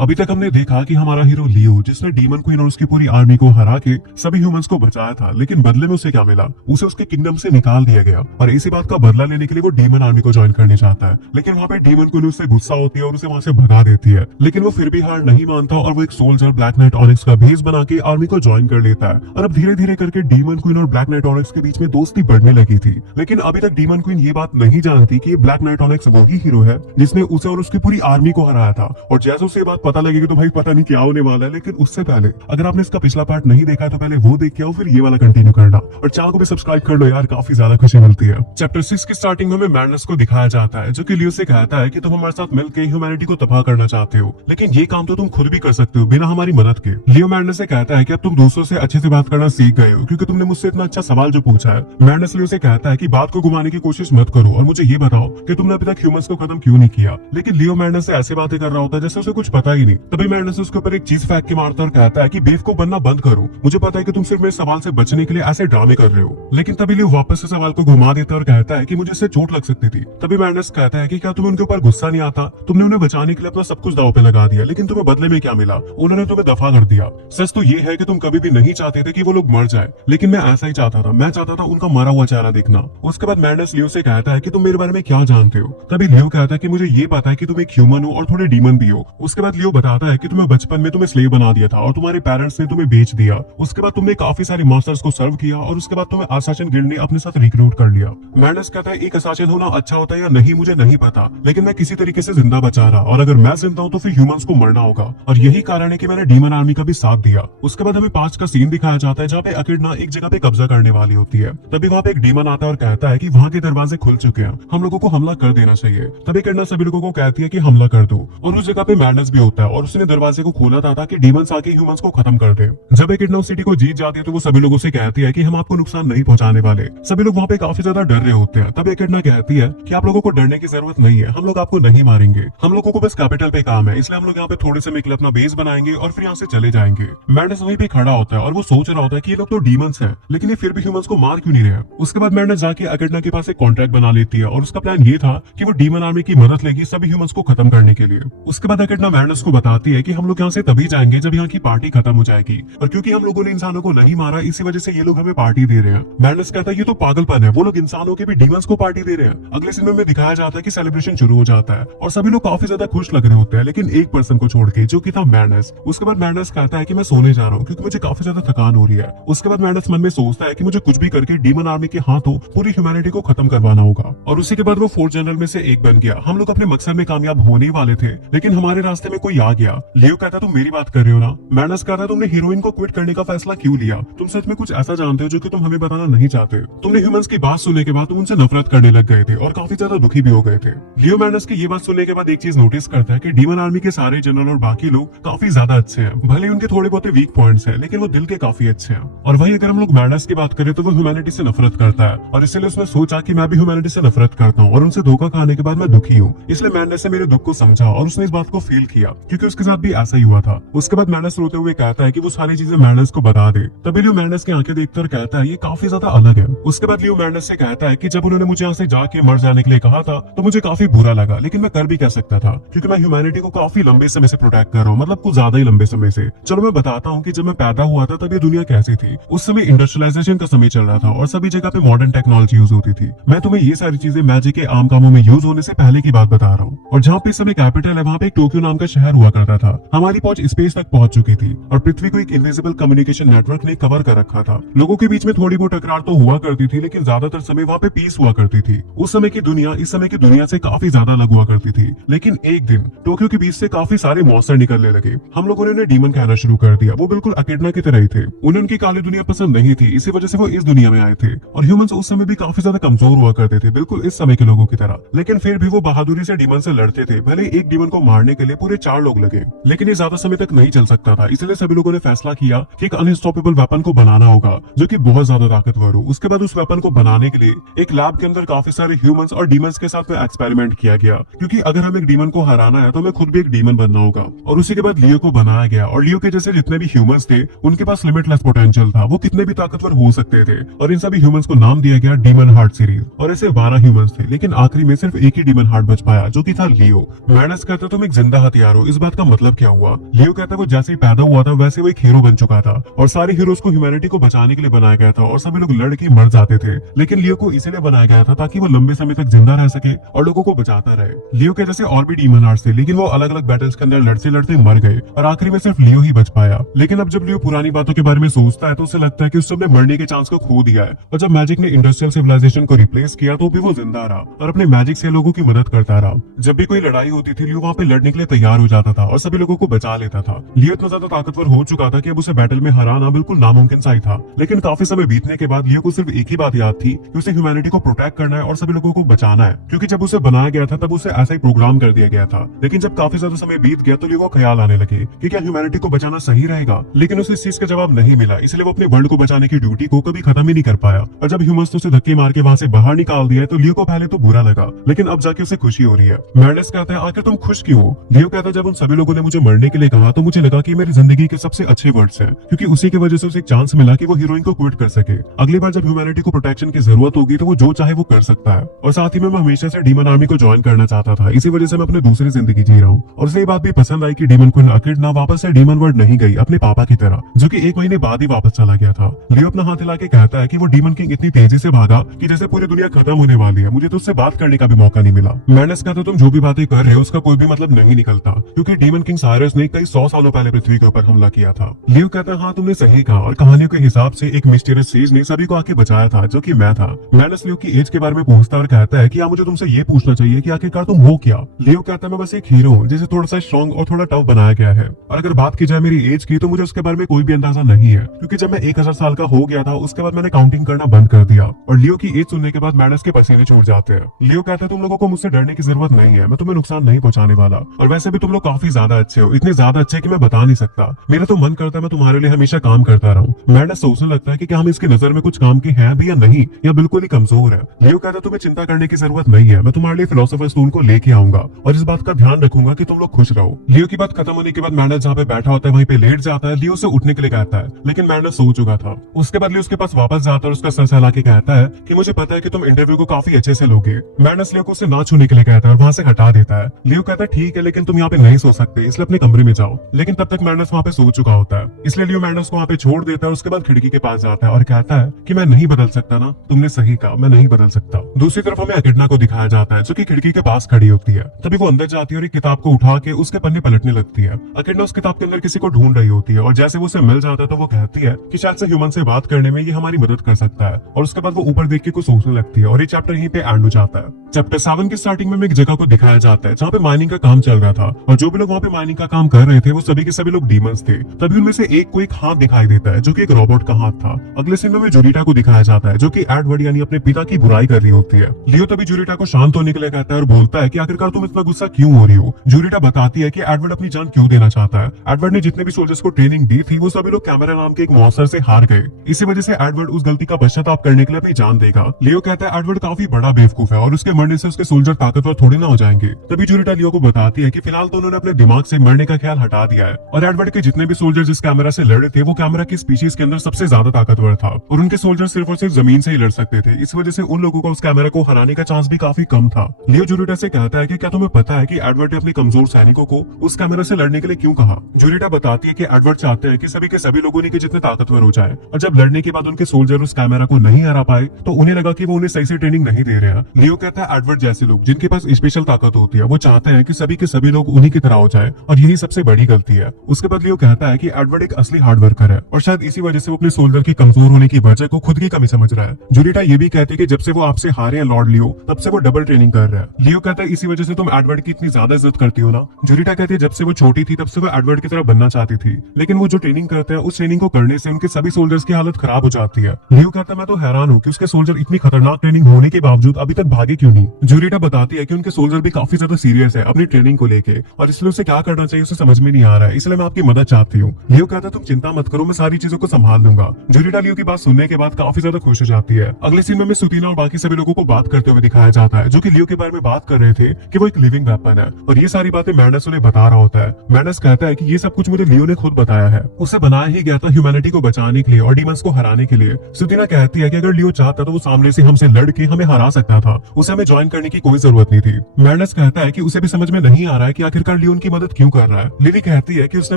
अभी तक हमने देखा कि हमारा हीरो लियो, जिसने डीमन क्वीन और उसकी पूरी आर्मी को हरा के सभी ह्यूमंस को बचाया था, लेकिन बदले में उसे क्या मिला? उसे उसके किंगडम से निकाल दिया गया और इसी बात का बदला लेने के लिए वो डीमन आर्मी को ज्वाइन करने चाहता है। लेकिन वहाँ पे डीमन क्वीन उससे गुस्सा होती है और उसे वहाँ से भगा देती है, लेकिन वो फिर भी हार नहीं मानता और वो एक सोल्जर ब्लैक नाइट ऑनिक्स का भेष बना के आर्मी को ज्वाइन कर लेता है। और अब धीरे धीरे करके डीमन क्वीन और ब्लैक नाइट ऑनिक्स के बीच में दोस्ती बढ़ने लगी थी, लेकिन अभी तक डीमन क्वीन ये बात नहीं जानती कि ये ब्लैक नाइट ऑनिक्स वही हीरो है जिसने उसे और उसकी पूरी आर्मी को हराया था। और जैसे उसे ये बात पता लगेगी तो भाई पता नहीं क्या होने वाला है। लेकिन उससे पहले अगर आपने इसका पिछला पार्ट नहीं देखा है तो पहले वो देख के आओ, फिर ये वाला कंटिन्यू करना और चैनल को भी सब्सक्राइब कर लो यार, काफी ज्यादा खुशी मिलती है। चैप्टर 6 की स्टार्टिंग में हमें मैडनेस को दिखाया जाता है, जो कि लियो से कहता है कि तुम हमारे साथ मिलकर ह्यूमैनिटी को तबाह करना चाहते हो, लेकिन ये काम तो तुम खुद भी कर सकते हो बिना हमारी मदद के। लियो मैडनेस से कहता है कि अब तुम दूसरों से अच्छे से बात करना सीख गए हो, क्योंकि तुमने मुझसे इतना अच्छा सवाल जो पूछा है। मैडनेस लियो से कहता है कि बात को घुमाने की कोशिश मत करो और मुझे ये बताओ कि तुमने अभी तक ह्यूमंस को खत्म क्यों नहीं किया। लेकिन लियो मैडनेस से ऐसे बातें कर रहा होता है जैसे उसे कुछ पता ही नहीं। तभी मैडनेस उसके ऊपर एक चीज फेंक के मारता और कहता है कि बेवकूफ बनना बंद करो, मुझे पता है कि तुम सिर्फ मेरे सवाल से बचने के लिए ऐसे ड्रामे कर रहे हो। लेकिन तभी लियो वापस से सवाल को घुमा देता है और कहता है कि मुझे इससे चोट लग सकती थी। तभी मैडनेस कहता है कि क्या तुम्हें उनके ऊपर गुस्सा नहीं आता? तुमने उन्हें बचाने के लिए अपना सब कुछ दांव पे लगा दिया, लेकिन तुम्हें बदले में क्या मिला? उन्होंने तुम्हें दफा कर दिया। सच तो ये है कि तुम कभी भी नहीं चाहते थे कि वो लोग मर जाए, लेकिन मैं ऐसा ही चाहता था। मैं चाहता था उनका मरा हुआ चेहरा देखना। उसके बाद मैडनेस लियो से कहता है कि तुम मेरे बारे में क्या जानते हो? तभी लियो कहता है कि मुझे ये पता है कि तुम एक ह्यूमन हो और थोड़े डीमन भी हो। उसके बाद लियो बताता है कि तुम्हें बचपन में तुम्हें स्लेव बना दिया था और तुम्हारे पेरेंट्स ने तुम्हें बेच दिया। उसके बाद तुमने काफी सारे मास्टर्स को सर्व किया और उसके बाद तुम्हें असासिन गिल्ड ने अपने साथ रिक्रूट कर लिया। मैडनेस कहता है एक असासिन होना अच्छा होता है या नहीं मुझे नहीं पता, लेकिन मैं किसी तरीके से जिंदा बचा रहा, और अगर मैं जिंदा हूं तो फिर ह्यूमंस को मरना होगा, और यही कारण है कि मैंने डीमन आर्मी का भी साथ दिया। उसके बाद हमें 5 का सीन दिखाया जाता है जहाँ पे अकिडना एक जगह पे कब्जा करने वाली होती है। तभी वहाँ पे एक डीमन आता है और कहता है कि वहाँ के दरवाजे खुल चुके हैं, हम लोगों को हमला कर देना चाहिए। तभी अकिडना सभी लोगों को कहती है कि हमला कर दो, और उस जगह पे मैडनेस भी होता है और उसने दरवाजे को खोला था ताकि डीमंस आके ह्यूमंस को खत्म कर दे। जब अकिडना उस सिटी को जीत जाती है तो वो सभी लोगों से कहती है कि हम आपको नुकसान नहीं पहुंचाने वाले। सभी लोग वहाँ पे काफी ज्यादा डर रहे होते हैं। तभी अकिडना कहती है कि आप लोगों को डरने की जरूरत नहीं है, हम लोग आपको नहीं मारेंगे, हम लोगों को बस कैपिटल पे काम है, इसलिए हम लोग यहाँ पे थोड़े समय के लिए अपना बेस बनाएंगे और फिर यहाँ से चले जाएंगे। मैडनेस वहीं पे खड़ा होता है और वो सोच रहा होता है कि ये लोग तो डीमंस हैं, लेकिन ये फिर भी ह्यूमंस को मार क्यों नहीं रहे। उसके बाद मैडनेस जाके अकिडना के पास एक कॉन्ट्रैक्ट बना लेती है और उसका प्लान ये था कि वो डीमन आर्मी की मदद लेगी सभी ह्यूमंस को खत्म करने के लिए। उसके बाद अकिडना मैडनेस को बताती है कि हम लोग यहाँ से तभी जाएंगे जब यहाँ की पार्टी खत्म हो जाएगी, और क्योंकि हम लोगों ने इंसानों को नहीं मारा इसी वजह से ये लोग हमें पार्टी दे रहे हैं। मैडनेस कहता है ये तो पागलपन है, वो लोग इंसानों के भी डीमंस को पार्टी दे रहे हैं। अगले सीन में दिखाया जाता है कि सेलिब्रेशन शुरू हो जाता है और सभी लोग काफी ज्यादा खुश लग रहे होते हैं, लेकिन एक पर्सन को छोड़ के, जो कि था मैडनेस। उसके बाद मैडनेस कहता है कि मैं सोने जा रहा हूँ क्योंकि मुझे काफी ज्यादा थकान हो रही है। उसके बाद मैडनेस मन में सोचता है कि मुझे कुछ भी करके डीमन आर्मी के हाथों पूरी ह्यूमैनिटी को खत्म करवाना होगा, और उसी के बाद वो 4 जनरल में से एक बन गया। हम लोग अपने मकसद में कामयाब होने वाले थे, लेकिन हमारे रास्ते में कोई आ गया। लियो कहता तुम मेरी बात कर रहे हो ना? मैडनेस कहता तुमने हीरोइन को क्विट करने का फैसला क्यों लिया? तुम सच में कुछ ऐसा जानते हो जो कि तुम हमें बताना नहीं चाहते। तुमने ह्यूमंस की बात सुनने के बाद तुम उनसे नफरत करने लग गए थे और काफी ज्यादा दुखी भी हो गए थे। लियो मैडनेस की ये बात सुनने के बाद एक चीज नोटिस करता है कि डीमन आर्मी के सारे जनरल और बाकी लोग काफी ज्यादा अच्छे हैं, भले उनके थोड़े बहुत वीक पॉइंट्स हैं, लेकिन वो दिल के काफी अच्छे हैं। और वही अगर हम लोग मैडनेस की बात करें तो वो ह्यूमैनिटी से नफरत करता है, और इसलिए उसने सोचा कि मैं भी ह्यूमैनिटी से नफरत करता हूँ और उनसे धोखा खाने के बाद मैं दुखी हूँ। इसलिए मैडनेस ने मेरे दुख को समझा और उसने इस बात को फील किया, क्योंकि उसके साथ भी ऐसा ही हुआ था। उसके बाद मैडनेस रोते हुए कहता है कि वो सारी चीजें मैडनेस को बता दे। तभी लियो मैडनेस की आंखें देखकर कहता है ये काफी ज्यादा अलग है। उसके बाद लियो मैडनेस से कहता है कि जब उन्होंने मुझे यहाँ से जाके मर जाने के लिए कहा था तो मुझे काफी बुरा लगा, लेकिन मैं कर भी कह सकता था क्योंकि मैं ह्यूमैनिटी को काफी लंबे समय से प्रोटेक्ट कर रहा हूँ, मतलब कुछ ज्यादा ही लंबे समय से। चलो मैं बताता हूँ कि जब मैं पैदा हुआ था तब ये दुनिया कैसी थी। उस समय इंडस्ट्रियलाइजेशन का समय चल रहा था और सभी जगह पे मॉडर्न टेक्नोलॉजी यूज होती थी। मैं तुम्हें ये सारी चीजें मैजिक के आम कामों में यूज होने से पहले की बात बता रहा हूँ। और जहाँ पे इस समय कैपिटल है वहाँ पे एक टोक्यो नाम का शहर हुआ करता था। हमारी पहुंच स्पेस तक पहुंच चुकी थी और पृथ्वी को एक इनविजिबल कम्युनिकेशन नेटवर्क ने कवर कर रखा था। लोगों के बीच में थोड़ी बहुत टकरार तो हुआ करती थी, लेकिन ज्यादातर समय वहाँ पे पीस हुआ करती थी। उस समय की दुनिया इस समय की दुनिया से काफी ज्यादा अलग हुआ करती थी। लेकिन एक दिन टोक्यो के बीच से काफी सारे मॉन्स्टर निकलने लगे। हम लोगों ने उन्हें डीमन कहना शुरू कर दिया। वो बिल्कुल अकिडना की तरह ही थे। उन्हें उनकी काली दुनिया पसंद नहीं थी, इसी वजह से वो इस दुनिया में आए थे। और ह्यूमंस उस समय भी काफी ज्यादा कमजोर हुआ करते थे, बिल्कुल इस समय के लोगों की तरह। लेकिन फिर भी वो बहादुरी से डीमन से लड़ते थे। भले एक डीमन को मारने के लिए पूरे 4 लोग लगे, लेकिन ये ज्यादा समय तक नहीं चल सकता था। इसलिए सभी लोगों ने फैसला किया कि एक अनस्टॉपेबल वेपन को बनाना होगा जो कि बहुत ज्यादा ताकतवर हो। उसके बाद उस वेपन को बनाने के लिए एक लैब के अंदर काफी सारे ह्यूमंस और डीमंस के साथ में एक्सपेरिमेंट किया गया, क्योंकि अगर हम एक डीमन को हराना है तो हमें खुद भी एक डीमन बनना होगा। और उसी के बाद लियो को बनाया गया, और लियो के जैसे जितने भी ह्यूमंस थे उनके पास लिमिटलेस पोटेंशियल था। वो कितने भी ताकतवर हो सकते थे, और इन सभी ह्यूमंस को नाम दिया गया डीमन हार्ट सीरीज। और ऐसे 12 ह्यूमंस थे, लेकिन आखिरी में सिर्फ एक ही डीमन हार्ट बच पाया, जो कि था लियो। मैडनेस कहता तुम एक जिंदा हथियार हो, हो इस बात का मतलब क्या हुआ। लियो कहता है वो जैसे ही पैदा हुआ था वैसे वो एक हीरो बन चुका था और सारे हीरोज को ह्यूमैनिटी को बचाने के लिए बनाया गया था और सभी लोग लड़ के मर जाते थे, लेकिन लियो को इसलिए बनाया गया था ताकि वो लंबे समय तक जिंदा रह सके और लोगों को बचाता रहे। लियो के जैसे और भी डीमन आर्ट्स थे, लेकिन वो अलग अलग बैटल्स के अंदर लड़ते लड़ते मर गए और आखिरी में सिर्फ लियो ही बच पाया। लेकिन अब जब लियो पुरानी बातों के बारे में सोचता है तो उसे लगता है कि उसने मरने के चांस को खो दिया है, और जब मैजिक ने इंडस्ट्रियल सिविलाइजेशन को रिप्लेस किया तो भी वो जिंदा रहा और अपने मैजिक से लोगों की मदद करता रहा। जब भी कोई लड़ाई होती थी लियो वहाँ पे लड़ने के लिए तैयार हो जाता था और सभी लोगों को बचा लेता था। लियो इतना ज्यादा ताकतवर हो चुका था कि अब उसे बैटल में हराना बिल्कुल नामुमकिन सा ही था। लेकिन काफी समय बीतने के बाद लियो को सिर्फ एक ही बात याद थी कि उसे ह्यूमैनिटी को प्रोटेक्ट करना है और सभी लोगों को बचाना है, क्योंकि जब उसे बनाया गया था तब उसे ऐसा ही प्रोग्राम कर दिया गया था। लेकिन जब काफी ज्यादा समय बीत गया तो लियो को ख्याल आने लगे कि क्या ह्यूमैनिटी को बचाना सही रहेगा, लेकिन उसे इस चीज का जवाब नहीं मिला, इसलिए वो अपने वर्ल्ड को बचाने की ड्यूटी को कभी खत्म ही नहीं कर पाया। और जब ह्यूमंस ने उसे धक्के मार के वहाँ से बाहर निकाल दिया तो लियो को पहले तो बुरा लगा, लेकिन अब जाके उसे खुशी हो रही है। मैर्डस कहता है आखिर तुम खुश क्यों हो? लियो कहता है जब उन सभी लोगों ने मुझे मरने के लिए कहा तो मुझे लगा कि मेरी जिंदगी के सबसे अच्छे वर्ड्स हैं, क्योंकि उसी की वजह से उसे एक चांस मिला कि वो हीरोइन को क्विट कर सके। अगली बार जब ह्यूमैनिटी को प्रोटेक्शन की जरूरत होगी तो वो जो चाहे वो कर सकता है। और साथ ही में मैं हमेशा से डीमन आर्मी को ज्वाइन करना चाहता था, इसी वजह से मैं अपनी दूसरी जिंदगी जी रहा हूँ। और उसे ये बात भी पसंद आई कि डीमन क्वीन आखिर ना वापस से डीमन वर्ल्ड नहीं गई अपने पापा की तरह, जो कि 1 महीने बाद ही वापस चला गया था। लियो अपना हाथ हिला के कहता है कि वो डीमन किंग इतनी तेजी से भागा कि जैसे पूरी दुनिया खत्म होने वाली है, मुझे तो उससे बात करने का भी मौका नहीं मिला। मैर्डस कहता है तुम जो भी बातें कर रहे हो उसका कोई भी मतलब नहीं निकलता, क्योंकि डीमन किंग साइरस ने कई 100 सालों पहले पृथ्वी के ऊपर हमला किया था। लियो कहता है हाँ तुमने सही कहा, और कहानियों के हिसाब से एक मिस्टीरियस सेज ने सभी को आके बचाया था, जो कि मैं था। मैर्डस लियो की एज के बारे में पूछता और कहता है कि मुझे तुमसे ये पूछना चाहिए कि आखिरकार तुम हो क्या। लियो कहता है मैं बस एक हीरो हूँ जिसे थोड़ा सा स्ट्रॉन्ग और थोड़ा टफ बनाया गया है, और अगर बात की जाए मेरी एज की तो मुझे उसके बारे में कोई भी अंदाजा नहीं है, क्योंकि जब मैं 1000 साल का हो गया था उसके बाद मैंने काउंटिंग करना बंद कर दिया। और लियो की एज सुनने के बाद मैर्डस के पसीने छूट जाते हैं। लियो कहता है तुम लोगों को मुझसे डरने की जरूरत नहीं है, मैं तुम्हें नुकसान नहीं पहुंचाने वाला, और वैसे भी तुम लोग काफी ज्यादा अच्छे हो, इतने ज्यादा अच्छे कि मैं बता नहीं सकता। मेरा तो मन करता है मैं तुम्हारे लिए हमेशा काम करता रहूं। मैर्डस सोचने लगता है कि क्या हम इसकी नजर में कुछ काम के हैं भी या नहीं, या बिल्कुल ही कमजोर है। लियो कहता है तुम्हें चिंता करने की जरूरत नहीं है, मैं तुम्हारे लिए फिलोसोफर स्टोन को लेके आऊंगा और इस बात का ध्यान रखूंगा कि तुम लोग खुश रहो। लियो की बात खत्म होने के बाद मैर्डस जहाँ पे बैठा होता है वहीं पे लेट जाता है। लियो से उठने के लिए कहता है, लेकिन मैर्डस सो चुका था। उसके बाद लियो उसके पास वापस जाता है और उसका सर सहला के कहता है कि मुझे पता है कि तुम इंटरव्यू को काफी अच्छे से लोगे। मैर्डस लियो को उसे ना छूने के लिए कहता है और वहाँ से हटा देता है। लियो कहता है ठीक है, लेकिन तुम यहाँ पे नहीं सो सकते, इसलिए अपने कमरे में जाओ। लेकिन तब तक मैर्डस वहाँ पे सो चुका होता है, इसलिए लियो मैर्डस को वहाँ पे छोड़ देता है। उसके बाद खिड़की के पास जाता है और कहता है कि मैं नहीं बदल सकता ना, तुमने सही कहा, मैं नहीं बदल सकता। दूसरी तरफ हमें एकिडना को दिखाया जाता है जो कि खिड़की के पास खड़ी होती है। तभी वो अंदर जाती है और एक किताब को उठा के उसके पन्ने पलटने लगती है। एकिडना उस किताब के अंदर किसी को ढूंढ रही होती है, और जैसे वो उसे मिल जाता है तो वो कहती है कि शायद से ह्यूमन से बात करने में ये हमारी मदद कर सकता है। और उसके बाद वो ऊपर देख के कुछ सोचने लगती है, और ये चैप्टर यहीं पे एंड हो जाता है। चैप्टर 7 की स्टार्टिंग में एक जगह को दिखाया जाता है जहाँ पे माइनिंग का काम चल रहा था, और जो भी लोग वहाँ पे माइनिंग का काम कर रहे थे वो सभी के सभी लोग डीमंस थे। तभी उनमें से एक को एक हाथ दिखाई देता है जो कि एक रोबोट का हाथ था। अगले सीन में जूरिटा को दिखाया जाता है जो कि एडवर्ड यानी अपने पिता की बुराई कर रही होती है। लियो तभी जूरिटा को शांत होने के लिए कहता है और बोलता है कि आखिरकार तुम इतना गुस्सा क्यों हो रही हो। जूरिटा बताती है कि एडवर्ड अपनी जान क्यों देना चाहता है। एडवर्ड ने जितने भी सोल्जर्स को ट्रेनिंग दी थी वो सभी लोग कैमरा नाम के एक मॉन्स्टर से हार गए, इसी वजह से एडवर्ड उस गलती का पश्चाताप करने के लिए अपनी जान देगा। लियो कहता है एडवर्ड काफी बड़ा बेवकूफ है और उसके मरने से उसके सोल्जर ताकतवर थोड़ी ना हो जाएंगे। तभी जूरिटा लियो को बताती है कि फिलहाल तो उन्होंने अपने दिमाग से मरने का ख्याल हटा दिया है, और एडवर्ड के जितने भी सोल्जर जिस कैमरा से लड़े थे वो कैमरा की स्पीशीज के अंदर सबसे ज्यादा ताकतवर था, और उनके सोल्जर सिर्फ और सिर्फ जमीन से ही लड़ सकते थे। इस वजह से उन लोगों का उस कैमरा को हराने का चांस भी काफी कम था। लियो जूरिटा से कहता है कि क्या तुम्हें पता है कि एडवर्ड ने अपने कमजोर सैनिकों को उस कैमरा से लड़ने के लिए क्यों कहा। जूरिटा बताती है कि एडवर्ड चाहते हैं कि सभी के सभी लोगों ने जितने ताकतवर हो जाए, और जब लड़ने के बाद उनके सोल्जर उस कैमरा को नहीं हरा पाए तो उन्हें लगा कि वो उन्हें सही से ट्रेनिंग नहीं दे रहे हैं। लियो कहता है एडवर्ड जैसे लोग जिनके पास स्पेशल ताकत होती है वो चाहते हैं कि सभी के सभी लोग उन्हीं की तरह हो जाए, और यही सबसे बड़ी गलती है। उसके बाद लियो कहता है कि एडवर्ड एक असली हार्ड वर्कर है, और शायद इसी वजह से वो अपने सोल्जर के कमजोर होने की वजह को खुद की कमी समझ रहा है। जूरिटा ये भी कहती है कि जब से वो आपसे हारे हैं लॉर्ड लियो, तब से वो डबल ट्रेनिंग कर रहा है। लियो कहता है इसी वजह से तुम एडवर्ड की इतनी ज्यादा इज्जत करती हो ना। जूरिटा कहती है जब से वो छोटी थी तब से वो एडवर्ड की तरह बनना चाहती थी, लेकिन वो जो ट्रेनिंग करते हैं उस ट्रेनिंग को करने से उनके सभी सोल्जर्स की हालत खराब हो जाती है। लियो कहता है मैं तो हैरान हूँ कि उसके सोल्जर इतनी खतरनाक ट्रेनिंग होने के बावजूद अभी तक भागे क्यों नहीं। जूरिटा बताती है कि उनके सोल्जर भी काफी ज्यादा सीरियस है अपनी ट्रेनिंग को लेके, और इसलिए उसे क्या करना चाहिए उसे समझ में नहीं आ रहा है, इसलिए मैं आपकी मदद चाहती हूँ। लियो कहता है तुम चिंता मत करो, मैं सारी चीजों को संभाल लूंगा। जूरिटा लियो की बात सुनने के बाद काफी ज्यादा खुश हो जाती है। अगले सीन में सुतीना और बाकी सभी लोगों को बात करते हुए दिखाया जाता है जो कि लियो के बारे में बात कर रहे थे कि वो एक लिविंग वेपन है, और ये सारी बातें मैर्डस उन्हें बता रहा होता है। मैर्डस कहता है कि ये सब कुछ मुझे लियो ने खुद बताया है, उसे बनाया ही गया था ह्यूमैनिटी को बचाने के लिए और डीमंस को हराने के लिए। सुतीना कहती है कि अगर लियो चाहता तो वो सामने से हमसे लड़ के हमें हरा सकता था, उसे हमें ज्वाइन करने की कोई जरूरत नहीं थी। मैर्डस कहता है कि उसे भी समझ में नहीं आ रहा है कि आखिरकार आखिरकार लियो उनकी मदद क्यों कर रहा है। लिली कहती है कि उसने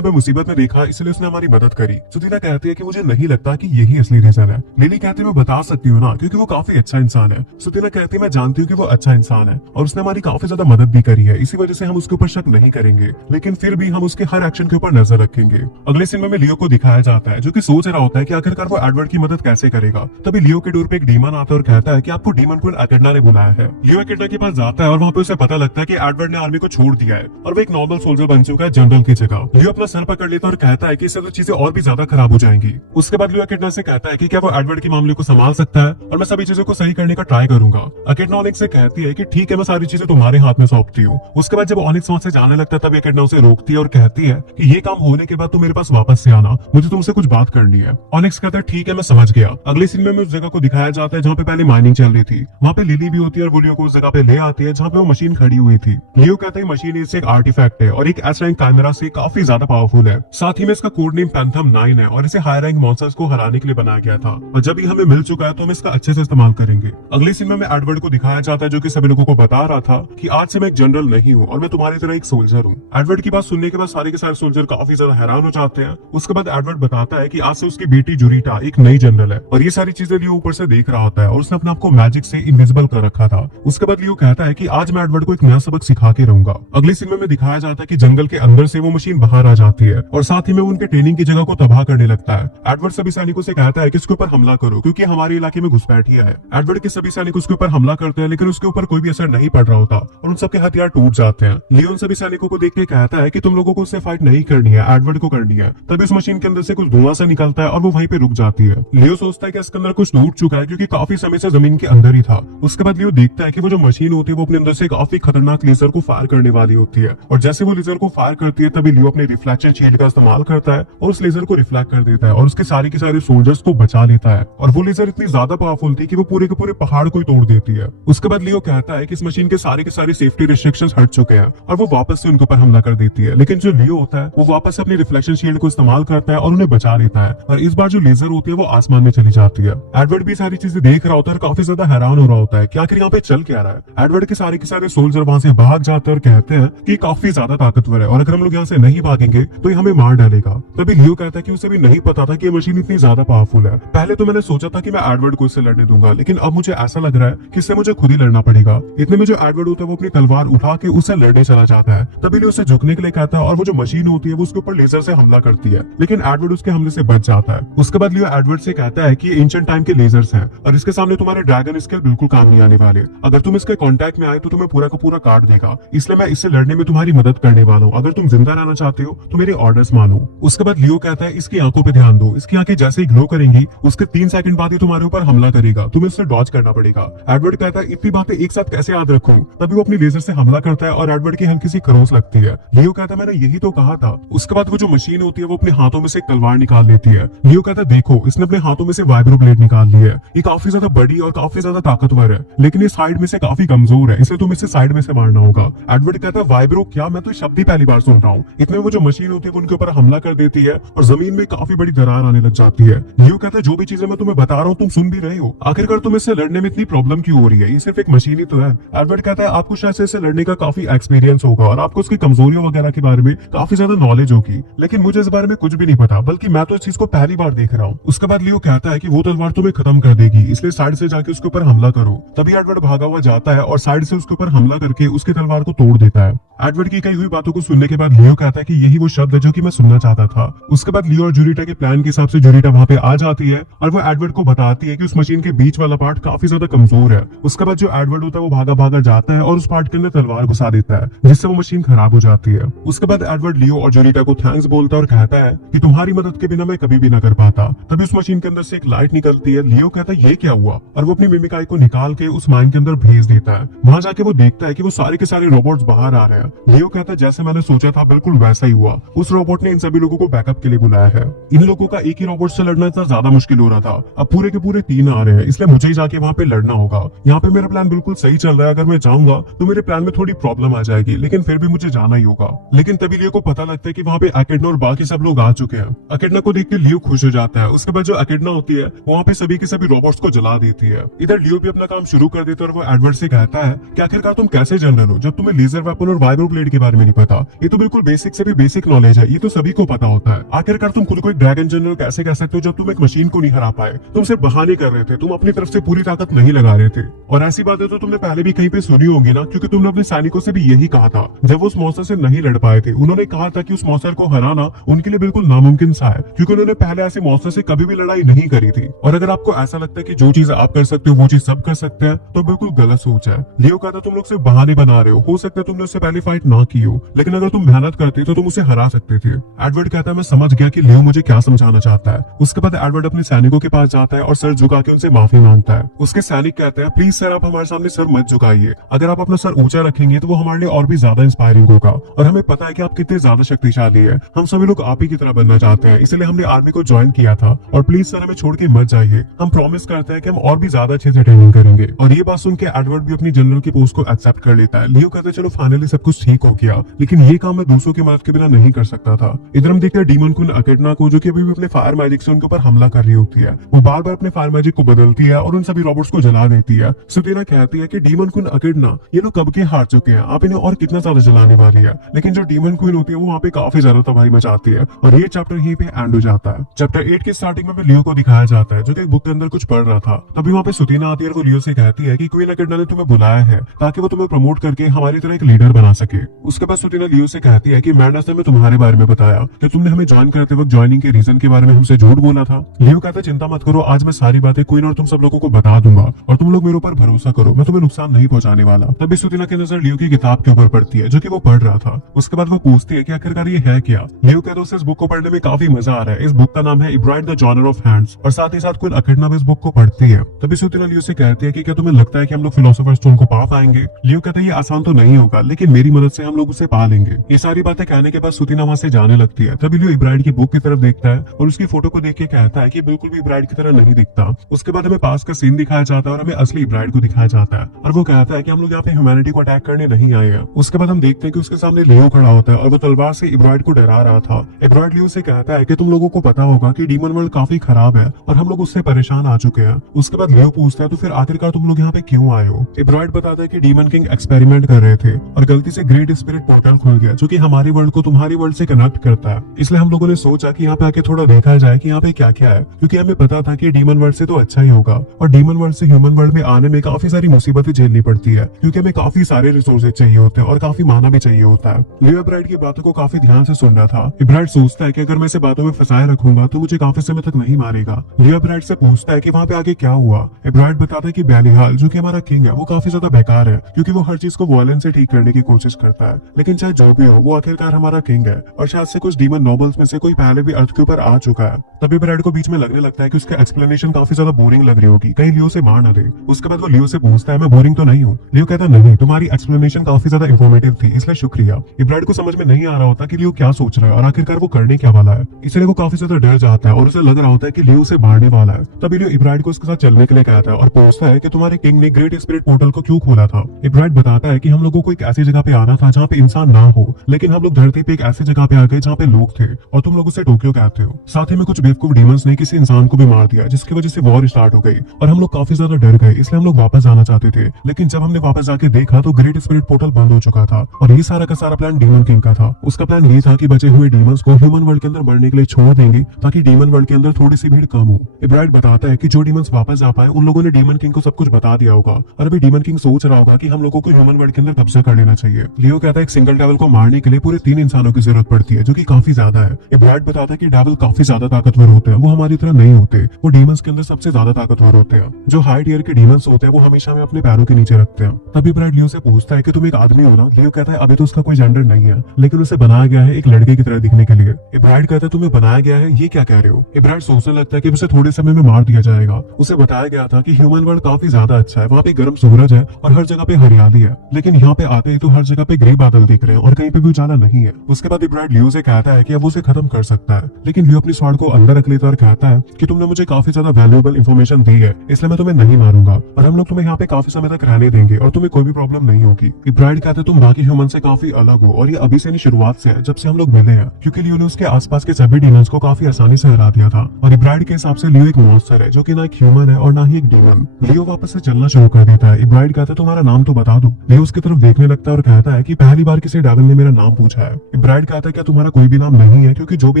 हमें मुसीबत में देखा इसलिए उसने हमारी मदद करी। सुदीना कहती है कि मुझे नहीं लगता कि यही असली रीजन है। लिली कहती है मैं बता सकती हूँ ना, क्योंकि वो काफी अच्छा इंसान है। सुदीना कहती है मैं जानती हूँ कि वो अच्छा इंसान है और उसने हमारी काफी ज्यादा मदद भी करी है, इसी वजह से हम उसके ऊपर शक नहीं करेंगे, लेकिन फिर भी हम उसके हर एक्शन के ऊपर नजर रखेंगे। अगले सीन में लियो को दिखाया जाता है जो कि सोच रहा होता है कि आखिरकार वो एडवर्ड की मदद कैसे करेगा। तभी लियो के डोर पे एक डीमन आता है और कहता है कि आपको डीमन क्वीन एकेडना ने बुलाया है। लियो एकेडना के पास जाता है और वहाँ पे उसे पता लगता है कि एडवर्ड ने आर्मी को छोड़ दिया है और वो एक नॉर्मल सोल्जर बन चुका है जनरल की जगह। लियो अपना सर पकड़ लेता है और कहता है कि इससे तो चीजें और भी ज्यादा खराब हो जाएंगी। उसके बाद लियो एकेडना से कहता है कि क्या वो एडवर्ड के मामले को संभाल सकता है और मैं सभी चीजों को सही करने का ट्राई करूंगा। एकेडना ओनिक्स से कहती है कि ठीक है मैं सारी चीजें तुम्हारे हाथ में सौंपती हूँ। उसके बाद जब ओनिक्स वहाँ से जाने लगता है तब एकेडना उसे रोकती है और कहती है कि ये काम होने के बाद तुम मेरे पास वापस से आना, मुझे तुमसे कुछ बात करनी है। ओनिक्स कहता है ठीक है मैं समझ गया। अगले सीन में उस जगह को दिखाया जाता है जहाँ पे पहले माइनिंग चल रही थी। वहाँ पे लिली भी होती है और वो लियो को उस जगह पे ले आती है जहाँ पे वो मशीन खड़ी हुई थी। लियो कहता है मशीन इससे एक आर्टिफैक्ट है और एक एस रैंक कैमरा से काफी ज्यादा पावरफुल है। साथ ही में इसका कोड नेम पैंथम 9 है और इसे हाई रैंक मॉन्स्टर्स को हराने के लिए बनाया गया था और जब ये हमें मिल चुका है तो हम इसका अच्छे से इस्तेमाल करेंगे। अगले सीन में एडवर्ड को दिखाया जाता है जो कि सभी लोगों को बता रहा था कि आज से मैं एक जनरल नहीं हूँ और मैं तुम्हारी तरह एक सोल्जर हूँ। एडवर्ड की बात सुनने के बाद सारे के सारे सोल्जर काफी ज्यादा हैरान हो जाते हैं। उसके बाद एडवर्ड बताता है कि आज से उसकी बेटी जुरिटा एक नई जनरल है और ये सारी चीजें लियो ऊपर से देख रहा होता है और उसने अपने आप को मैजिक से इनविजिबल कर रखा था। उसके बाद लियो कहता है कि आज मैं एडवर्ड को एक नया सबक सिखा के रहूंगा। अगले सीन में दिखाया जाता है कि जंगल के अंदर से वो मशीन बाहर आ जाती है और साथ ही में उनके ट्रेनिंग की जगह को तबाह करने लगता है। एडवर्ड सभी सैनिकों से कहता है कि इसके ऊपर हमला करो क्योंकि हमारे इलाके में घुसपैठिया है। एडवर्ड के सभी सैनिक उसके ऊपर हमला करते हैं लेकिन उसके ऊपर कोई भी असर नहीं पड़ रहा होता और उन सबके हथियार टूट जाते हैं। लियो उन सभी सैनिकों को देख के कहता है कि तुम लोगों को उससे फाइट नहीं करनी है, एडवर्ड को करनी है। तभी उस मशीन के अंदर से कुछ धुआं सा निकलता है और वो वहीं पे रुक जाती है। लियो सोचता है कि इसके अंदर कुछ टूट चुका है क्योंकि काफी समय से जमीन के अंदर ही था। उसके बाद लियो देखता है कि वो जो मशीन होती है वो अपने अंदर से काफी खतरनाक लेजर को फायर करने वाली होती है और जैसे वो लेजर को फायर करती है तभी लियो अपने रिफ्लेक्शन शील्ड का इस्तेमाल करता है और उस लेजर को रिफ्लेक्ट कर देता है और उसके सारे के सारे सोल्जर्स को बचा लेता है और वो लेजर इतनी ज्यादा पावरफुल थी कि वो पूरे के पूरे पहाड़ को ही तोड़ देती है। उसके बाद लियो कहता है कि इस मशीन के सारे सेफ्टी रिस्ट्रिक्शंस हट चुके हैं और वो वापस से उनके ऊपर हमला कर देती है। लेकिन जो लियो होता है वो वापस से अपनी रिफ्लेक्शन शील्ड को इस्तेमाल करता है और उन्हें बचा लेता है और इस बार जो लेजर होती है वो आसमान में चली जाती है। एडवर्ड भी सारी चीजें देख रहा होता है और काफी ज्यादा हैरान हो रहा होता है कि आखिर यहाँ पे चल क्या रहा है। एडवर्ड के सारे सोल्जर वहाँ से भाग जाते हैं और कहते हैं कि काफी ज्यादा ताकतवर है और अगर हम लोग यहाँ से नहीं भागेंगे तो ये हमें मार डालेगा। तभी लियो कहता है कि उसे भी नहीं पता था कि ये मशीन इतनी ज्यादा पावरफुल है। पहले तो मैंने सोचा था कि मैं एडवर्ड को इससे लड़ने दूंगा लेकिन अब मुझे ऐसा लग रहा है कि इससे मुझे खुद ही लड़ना पड़ेगा। इतने में जो एडवर्ड होता है वो अपनी तलवार उठा के उससे लड़ने चला जाता है। तभी लियो उसे झुकने के लिए कहता है और वो जो मशीन होती है वो उसके ऊपर लेजर से हमला करती है लेकिन एडवर्ड उसके हमले से बच जाता है। उसके बाद लियो एडवर्ड से कहता है कि ये एंशिएंट टाइम के लेजर्स हैं और इसके सामने तुम्हारे ड्रैगन स्केल बिल्कुल काम नहीं आने वाले। अगर तुम इसके कांटेक्ट में आए तो तुम्हें पूरा का पूरा काट देगा, इसलिए मैं इससे लड़ने में तुम्हारी मदद करने वाला हूँ। अगर तुम जिंदा रहना चाहते हो तो मेरे ऑर्डर्स मानो। उसके बाद लियो कहता है इसकी आंखों पे ध्यान दो, इसकी आंखें जैसे ही ग्लो करेंगी उसके 3 सेकंड बाद ही तुम्हारे ऊपर हमला करेगा, तुम्हें इससे डॉज करना पड़ेगा। एडवर्ड कहता है इतनी बातें एक साथ कैसे याद रखूं। तभी वो अपनी लेजर से हमला करता है और एडवर्ड की हल्की सी खरोंच लगती है। लियो कहता है मैंने यही तो कहा था। उसके बाद वो जो मशीन होती है वो अपने हाथों में से एक तलवार निकाल लेती है। लियो कहता है देखो इसने अपने हाथों में से वाइब्रो ब्लेड निकाल ली है, ये काफी ज्यादा बड़ी और काफी ज्यादा ताकतवर है लेकिन ये साइड में से काफी कमजोर है, इसलिए तुम्हें इसे साइड में से मारना होगा। एडवर्ड कहता है वाइब्रो क्या, मैं तो शब्द ही पहली बार सुन रहा हूँ। इतने वो जो मशीन होती है वो उनके ऊपर हमला कर देती है और जमीन में काफी बड़ी दरार आने लग जाती है। लियो कहता है जो भी चीजें मैं तुम्हें बता रहा हूँ तुम सुन भी रहे हो, आखिरकार तुम इससे लड़ने में इतनी प्रॉब्लम क्यों हो रही है, ये सिर्फ एक मशीन ही तो है। एडवर्ड कहता है आपको शायद से इससे लड़ने का काफी एक्सपीरियंस होगा और आपको उसकी कमजोरियों वगैरह के बारे में काफी ज्यादा नॉलेज होगी लेकिन मुझे इस बारे में कुछ भी नहीं पता, बल्कि मैं तो इस चीज को पहली बार देख रहा हूँ। उसके बाद लियो कहता है कि वो तलवार तुम्हें खत्म कर देगी, इसलिए साइड से जाके उसके ऊपर हमला करो। तभी एडवर्ड भागा हुआ जाता है और साइड से उसके ऊपर हमला करके उसकी तलवार को तोड़ देता है। एडवर्ड की कही हुई बातों को सुनने के बाद लियो कहता है कि यही वो शब्द है जो कि मैं सुनना चाहता था। उसके बाद लियो और जुरिटा के प्लान के हिसाब से जुरिटा वहाँ पे आ जाती है और वो एडवर्ड को बताती है कि उस मशीन के बीच वाला पार्ट काफी ज्यादा कमजोर है। उसके बाद जो एडवर्ड होता है वो भागा भागा जाता है और उस पार्ट के अंदर तलवार घुसा देता है जिससे वो मशीन खराब हो जाती है। उसके बाद एडवर्ड लियो और जुरिटा को थैंक्स बोलता है और कहता है कि तुम्हारी मदद के बिना मैं कभी भी ना कर पाता। तभी उस मशीन के अंदर से एक लाइट निकलती है। लियो कहता है ये क्या हुआ और वो अपनी मिमिकाई को निकाल के उस माइन के अंदर भेज देता है। वहां जाके वो देखता है कि वो सारे के सारे रोबोट्स बाहर आ रहे हैं। लियो कहता है जैसे मैंने सोचा था बिल्कुल वैसा ही हुआ, उस रोबोट ने इन सभी लोगों को बैकअप के लिए बुलाया है। इन लोगों का एक ही रोबोट से लड़ना इतना ज्यादा मुश्किल हो रहा था, अब पूरे के पूरे 3 आ रहे हैं, इसलिए मुझे ही जाके वहाँ पे लड़ना होगा। यहाँ पे मेरा प्लान बिल्कुल सही चल रहा है, अगर मैं जाऊंगा तो मेरे प्लान में थोड़ी प्रॉब्लम आ जाएगी लेकिन फिर भी मुझे जाना ही होगा। लेकिन तभी लियो को पता लगता है कि वहाँ पे एकेडना और बाकी सब लोग आ चुके हैं। एकेडना को देख के लियो खुश हो जाता है। उसके बाद जो एकेडना होती है वहाँ पे सभी के सभी रोबोट्स को जला देती है। इधर लियो भी अपना काम शुरू कर देता है और वो एडवर्ड से कहता है कि आखिरकार तुम कैसे जनरल हो जब तुम्हें लेजर वेपन और वाइब्रो ब्लेड के बारे में नहीं पता। ये तो बिल्कुल बेसिक से भी बेसिक नॉलेज है, ये तो सभी को पता होता है। आखिरकार तुम खुद को एक ड्रैगन जनरल कैसे कह सकते हो जब तुम एक मशीन को नहीं हरा पाए? तुम सिर्फ बहाने कर रहे थे, तुम अपनी तरफ से पूरी ताकत नहीं लगा रहे थे। और ऐसी बातें तो तुमने पहले भी कहीं पे सुनी होंगी ना, क्योंकि तुमने अपने सैनिकों से भी यही कहा था जब वो उस मॉन्स्टर से नहीं लड़ पाए थे। उन्होंने कहा था कि उस मॉन्स्टर को हराना उनके लिए बिल्कुल नामुमकिन सा है, क्योंकि उन्होंने पहले ऐसे मॉन्स्टर से कभी भी लड़ाई नहीं करी थी। और अगर आपको ऐसा लगता है कि जो चीज आप कर सकते हो वो चीज सब कर सकते हैं, तो बिल्कुल गलत सोच है। लियो कहता तुम लोग सिर्फ बहाने बना रहे हो सकता है तुमने उससे पहले फाइट ना की हो, लेकिन अगर तुम मेहनत करते तो तुम उसे हरा सकते थे। एडवर्ड कहता है मैं समझ गया कि लियो मुझे क्या समझाना चाहता है। उसके बाद एडवर्ड अपने सैनिकों के पास जाता है और सर झुका के उनसे माफी मांगता है। उसके सैनिक कहते हैं प्लीज सर आप हमारे सामने सर मत झुकाइए, अगर आप अपना सर ऊंचा रखेंगे तो वो हमारे लिए और भी ज्यादा इंस्पायरिंग होगा। और हमें पता है कि आप कितने ज्यादा शक्तिशाली है, हम सभी लोग आप ही की तरह बनना चाहते हैं, इसलिए हमने आर्मी को ज्वाइन किया था। और प्लीज सर हमें छोड़ के मत जाइए, हम प्रॉमिस करते हैं कि हम और भी ज्यादा अच्छे से ट्रेनिंग करेंगे। और ये बात सुन के एडवर्ड भी अपनी जनरल की पोस्ट को एक्सेप्ट कर लेता है। लियो कहता है चलो फाइनली सब कुछ ठीक हो गया, लेकिन ये काम मैं दूसरों की मदद के बिना नहीं कर सकता था। इधर हम देखते हैं डीमन क्वीन अकेडना को, जो कि अभी भी अपने फायर मैजिक से उनके ऊपर हमला कर रही होती है। वो बार बार अपने फायर मैजिक को बदलती है और उन सभी रॉबोट्स को जला देती है। सुतेना कहती है कि डीमन क्वीन अकेडना ये लोग कब के हार चुके हैं, आप इन्हें और कितना ज्यादा जलाने वाली है। लेकिन जो डीमन क्वीन होती है वो वहाँ पे काफी ज्यादा तबाही मचाती है और ये चैप्टर यहीं पे एंड हो जाता है। चैप्टर 8 के स्टार्टिंग में लियो को दिखाया जाता है जो कि एक बुक के अंदर कुछ पढ़ रहा था। तभी वहाँ पे सुतेना आती है और वो लियो से कहती है कि क्वीन अकेडना ने तुम्हें बुलाया है ताकि वो तुम्हें प्रमोट करके हमारी तरह एक लीडर बना सके। उसके बाद सुतेना लियो से कहती है कि मैडनस ने हमें तुम्हारे बारे में बताया कि तुमने हमें ज्वाइन करते वक्त ज्वाइनिंग के रीजन के बारे में हमसे झूठ बोला था। लियो कहता है चिंता मत करो, आज मैं सारी बातें क्वीन और तुम सब लोगों को बता दूंगा और तुम लोग मेरे ऊपर भरोसा करो, मैं तुम्हें नुकसान नहीं पहुंचाने वाला। तभी सुतेना की नजर लियो की किताब के ऊपर पड़ती है जो कि वो पढ़ रहा था। उसके बाद वो पूछती है कि आखिरकार ये है क्या। लियो कहता है उसे इस बुक को पढ़ने में काफी मजा आ रहा है। इस बुक का नाम है इब्राइड द जॉनर ऑफ हैंड्स और साथ ही साथ क्वीन अकेडना भी इस बुक को पढ़ती है। तभी सुतेना लियो से कहती है कि क्या तुम्हें लगता है कि हम लोग फिलोसोफर स्टोन को पा पाएंगे? लियो कहता है ये आसान तो नहीं होगा, लेकिन मेरी मदद से हम लोग उसे पा लेंगे। ये सारी बातें कहने के बाद सुतेना वहां से जाने लगती है। तभी लियो इब्राइड की बुक की तरफ देखता है और उसकी फोटो को देख के कहता है कि बिल्कुल भी इब्राइड की तरह नहीं दिखता। उसके बाद हमें पास का सीन दिखाया जाता है और हमें असली इब्राइड को दिखाया जाता है और वो कहता है कि हम लोग यहाँ पे ह्यूमैनिटी को अटैक करने नहीं आए हैं। उसके बाद हम देखते हैं कि उसके सामने लियो खड़ा होता है और वो तलवार से इब्राइड को डरा रहा था। इब्राइड लियो से कहता है कि तुम लोगों को पता होगा कि डीमन वर्ल्ड काफी खराब है और हम लोग उससे परेशान आ चुके हैं। उसके बाद लियो पूछता है तो फिर आखिरकार तुम लोग यहाँ पे क्यों आए हो? इब्राइड बताता है कि डीमन किंग एक्सपेरिमेंट कर रहे थे और गलती से ग्रेट स्पिरिट पोर्टल खुल गया जो कि हमारी वर्ल्ड को तुम्हारी वर्ल्ड से कनेक्ट करता है। इसलिए हम लोगों ने सोचा कि यहाँ पे आके थोड़ा देखा जाए कि यहाँ पे क्या क्या है, क्योंकि हमें पता था कि डीमन वर्ल्ड से तो अच्छा ही होगा और डीमन वर्ल्ड से ह्यूमन वर्ल्ड में आने में काफी सारी मुसीबतें झेलनी पड़ती है, क्योंकि हमें काफी सारे रिसोर्सेज चाहिए होते हैं और काफी माना भी चाहिए होता है। लियो इब्राइड की बातों को काफी ध्यान से सुन रहा था। इब्राइड सोचता है कि अगर मैं इसे बातों में फंसाए रखूंगा तो मुझे काफी समय तक नहीं मारेगा। लियो इब्राइड से पूछता है कि वहाँ पे आगे क्या हुआ। इब्राइड बताता है कि बैलिहाल जो कि हमारा किंग है वो काफी ज्यादा बेकार है, क्योंकि वो हर चीज को वायलेंस से ठीक करने की कोशिश करता है। लेकिन चाहे जो भी हो वो आखिरकार हमारा किंग है और शायद से कुछ डीमन नोबल्स में से कोई पहले भी अर्थ के ऊपर आ चुका है। तभी इब्राइड को बीच में लगने लगता है कि उसका एक्सप्लेनेशन काफी ज्यादा बोरिंग लग रही होगी, कहीं लियो से मार ना दे। उसके बाद वो लियो से पूछता है मैं बोरिंग तो नहीं हूँ? लियो कहता नहीं, तुम्हारी एक्सप्लेनेशन काफी ज्यादा इंफॉर्मेटिव थी, इसलिए शुक्रिया। इब्राइड को समझ में नहीं आ रहा होता कि लियो क्या सोच रहा है और आखिरकार वो करने क्या वाला है, इसलिए वो काफी ज्यादा डर जाता है और उसे लग रहा होता है कि लियो उसे मारने वाला है। तभी लियो इब्राइड को उसके साथ चलने के लिए कहता है और पूछता है कि तुम्हारे किंग ने ग्रेट स्पिरिट पोर्टल को क्यों खोला था। इब्राइड बताता है कि हम लोगों को एक ऐसी जगह पे आना था जहाँ पे इंसान ना हो, लेकिन हम लोग धरती पे एक ऐसी जगह पे आ गए जहाँ पे लोग थे और तुम लोग उसे टोक्यो कहते हो। साथ ही में कुछ बेवकूफ डीमंस ने किसी इंसान को भी मार दिया जिसकी वजह से वॉर स्टार्ट हो गई और हम लोग काफी ज्यादा डर गए, इसलिए हम लोग वापस आना चाहते थे। लेकिन जब हमने वापस जाके देखा तो ग्रेट स्पिरिट पोर्टल बंद हो चुका था और ये सारा का सारा प्लान डीमन किंग का था। उसका प्लान ये था कि बचे हुए डीमंस को ह्यूमन वर्ल्ड के अंदर मरने के लिए छोड़ देंगे ताकि डीमन वर्ल्ड के अंदर थोड़ी सी भीड़ कम हो। इब्राइड बताता है कि जो डीमंस वापस आ पाए उन लोगों ने डीमन किंग को सब कुछ बता दिया होगा और अभी डीमन किंग सोच रहा होगा कि हम लोगों को ह्यूमन वर्ल्ड के अंदर कब्जा कर लेना चाहिए। लियो कहता है एक सिंगल डेविल को मारने के लिए पूरे 3 इंसानों की जरूरत पड़ती है जो कि काफी ज्यादा है। इब्राइड बताता है कि डेविल काफी ज्यादा ताकतवर होते हैं, वो हमारी तरह नहीं होते, वो डीमंस के अंदर सबसे ज्यादा ताकतवर होते हैं। जो हाई टियर के डीमंस होते हैं वो हमेशा हमें अपने पैरों के नीचे रखते हैं। तभी इब्राइड लियो से पूछता है कि तुम एक आदमी हो ना? लियो कहता है अभी तो उसका कोई जेंडर नहीं है, लेकिन उसे बनाया गया है एक लड़के की तरह दिखने के लिए। इब्राइड कहता है तुम्हें बनाया गया है, ये क्या कह रहे हो? इब्राइड सोचने लगता है कि उसे थोड़े समय में मार दिया जाएगा। उसे बताया गया था कि ह्यूमन वर्ल्ड काफी ज्यादा अच्छा है, वहाँ पे गर्म सूरज है और हर जगह पे हरियाली है, लेकिन यहाँ पे आते ही तो हर जगह पे ग्रे बादल दिख रहे हैं और कहीं पे भी उजाला नहीं है। उसके बाद इब्राइड लियो से कहता है कि अब उसे खत्म कर सकता है, लेकिन लियो अपनी स्वाड को अंदर रख लेता है और कहता है कि तुमने मुझे काफी ज्यादा वैल्यूएबल इंफॉर्मेशन दी है, इसलिए मैं तुम्हें नहीं मारूंगा और हम लोग तुम्हें यहाँ पे काफी समय तक रहने देंगे और तुम्हें कोई भी प्रॉब्लम नहीं होगी। इब्राइड कहते तुम बाकी ह्यूमन से काफी अलग हो और ये अभी से नहीं शुरुआत से है, जब से हम लोग मिले हैं, क्योंकि लियो ने उसके आसपास के सभी डीमंस को काफी आसानी से हरा दिया था। और इब्राइड के हिसाब से लियो एक मॉन्स्टर है जो कि ना एक ह्यूमन है और ना ही एक डीमन। लियो वापस से चलना शुरू कर देता है। इब्राइड कहता है तुम्हारा नाम तो बता दो। लियो उसकी तरफ देखने लगता है और कहता है कि पहली बार किसी डेविल ने मेरा नाम पूछा है। इब्राइड कहता है क्या तुम्हारा कोई भी नाम नहीं है, क्योंकि जो भी